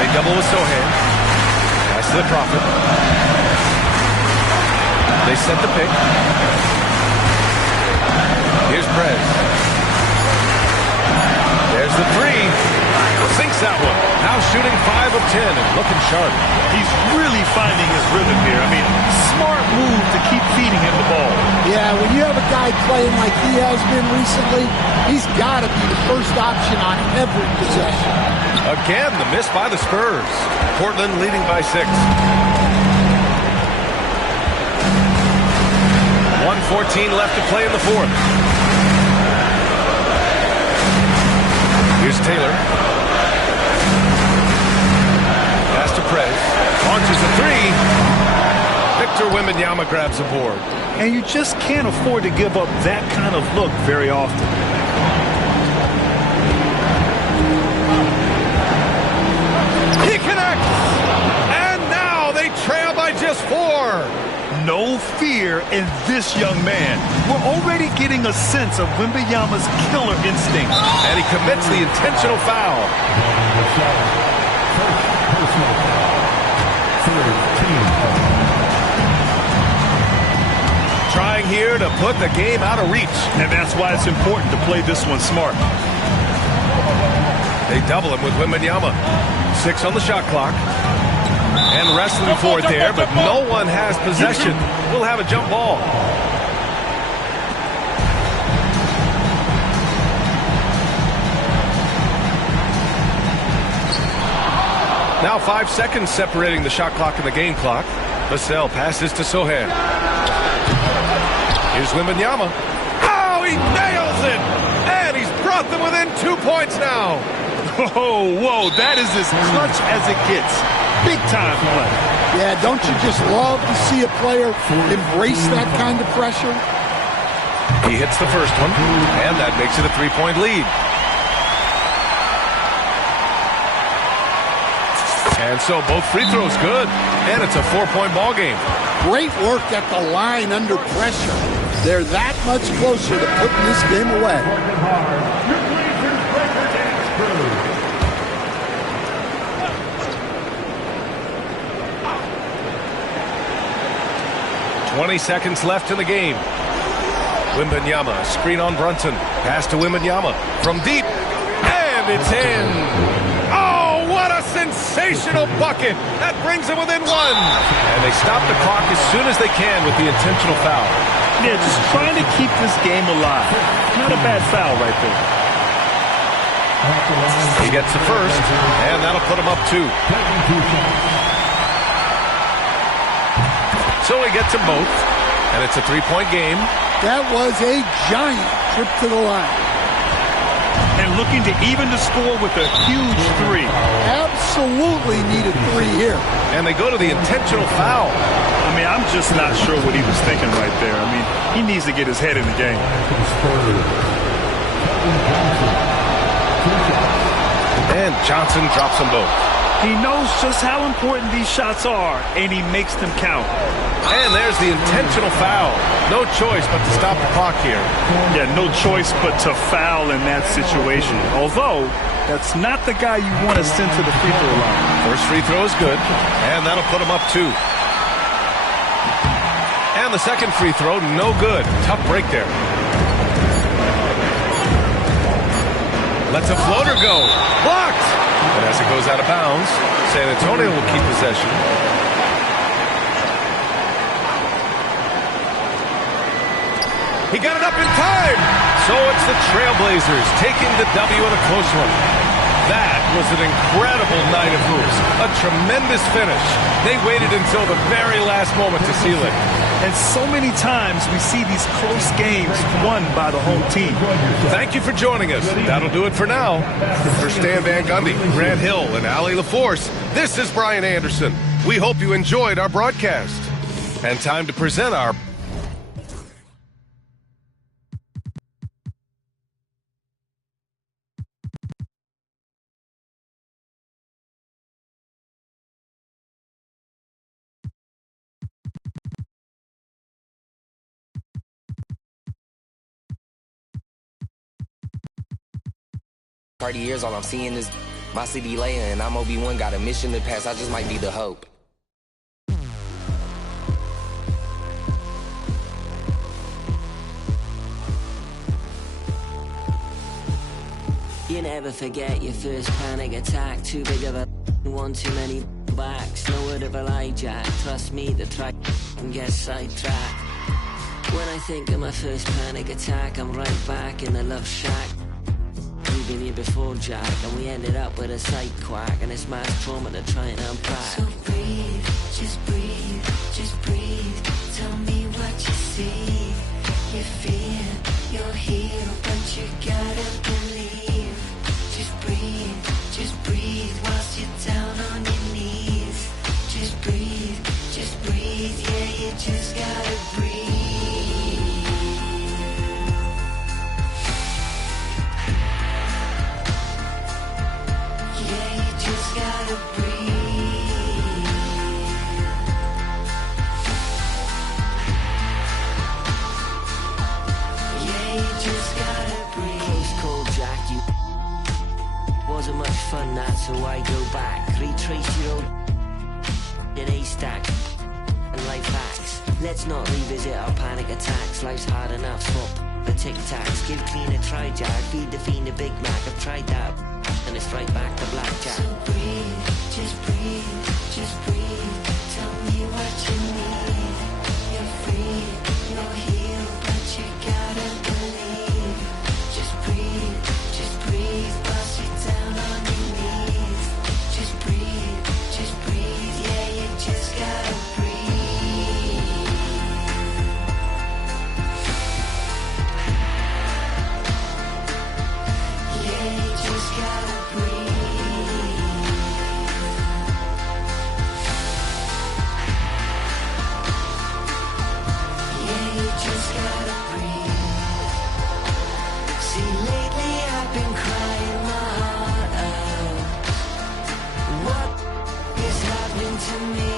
They double with Sohan. Pass to the Prophet. They set the pick. Here's Prez. There's the 3. Sinks that one. Now shooting 5 of 10 and looking sharp. He's really finding his rhythm here. I mean, smart move to keep feeding him the ball. Yeah, when you have a guy playing like he has been recently, he's got to be the first option on every possession. Again, the miss by the Spurs. Portland leading by 6. 1:14 left to play in the 4th. Here's Taylor. Pass to Prez. Launches a 3. Victor Wembanyama grabs the board. and you just can't afford to give up that kind of look very often. He connects! And now they trail by just 4. No fear in this young man. We're already getting a sense of Wembanyama's killer instinct. And he commits the intentional foul. Trying here to put the game out of reach. And that's why it's important to play this one smart. They double him with Wembanyama. 6 on the shot clock. And wrestling for it there, but no one has possession. We'll have a jump ball. Now 5 seconds separating the shot clock and the game clock. Vassell passes to Sohan. Here's Wembanyama. Oh, he nails it! And he's brought them within 2 points now. Whoa, that is as clutch as it gets. Big time play. Yeah, don't you just love to see a player embrace that kind of pressure? He hits the first one, and that makes it a 3-point lead. And so both free throws good, and it's a 4-point ball game. Great work at the line under pressure. They're that much closer to putting this game away. 20 seconds left in the game. Wembanyama, screen on Brunson. Pass to Wembanyama from deep. And it's in. Oh, what a sensational bucket. That brings them within 1. And they stop the clock as soon as they can with the intentional foul. Yeah, just trying to keep this game alive. Not a bad foul right there. He gets the first, and that'll put him up 2. So he gets them both, and it's a 3-point game. That was a giant trip to the line. And looking to even the score with a huge 3. Absolutely needed 3 here. And they go to the intentional foul. I mean, I'm just not sure what he was thinking right there. I mean, he needs to get his head in the game. And Johnson drops them both. He knows just how important these shots are, and he makes them count. And there's the intentional foul. No choice but to stop the clock here. Yeah, no choice but to foul in that situation. Although, that's not the guy you want to send to the free throw line. First free throw is good, and that'll put him up 2. And the second free throw, no good. Tough break there. Lets a floater go. Blocked! And as it goes out of bounds, San Antonio will keep possession. He got it up in time. So it's the Trailblazers taking the W in a close one. That was an incredible night of hoops. A tremendous finish. They waited until the very last moment to seal it. And so many times we see these close games won by the home team. Thank you for joining us. That'll do it for now. For Stan Van Gundy, Grant Hill, and Allie LaForce, this is Brian Anderson. We hope you enjoyed our broadcast. And time to present our years, all I'm seeing is my city laying, and I'm OB1, got a mission to pass. I just might be the hope. You never forget your first panic attack. Too big of a one, too many backs. No word of a lie, Jack. Trust me, the track can get sidetracked. When I think of my first panic attack, I'm right back in the love shack. We've been here before, Jack, and we ended up with a sight quack, and it's mass trauma to try and unpack. So breathe, just breathe, just breathe. Tell me what you see. You fear you're here, but you gotta believe. Just breathe whilst you're down on your knees. Just breathe, yeah, you just gotta breathe. wasn't much fun that, so I go back. Retrace your old in a stack and life hacks. Let's not revisit our panic attacks. Life's hard enough, swap the tic-tacs. Give clean a try, Jack. Feed the fiend a Big Mac. I've tried that, and it's right back to blackjack. So breathe, just breathe, just breathe. Tell me what you need. You're free, you're healed, but you gotta believe. Just breathe, bust it down on your knees. Just breathe, yeah, you just gotta breathe. Yeah, you just gotta breathe. Yeah, you just gotta breathe. See, lately I've been crying my heart out. What is happening to me?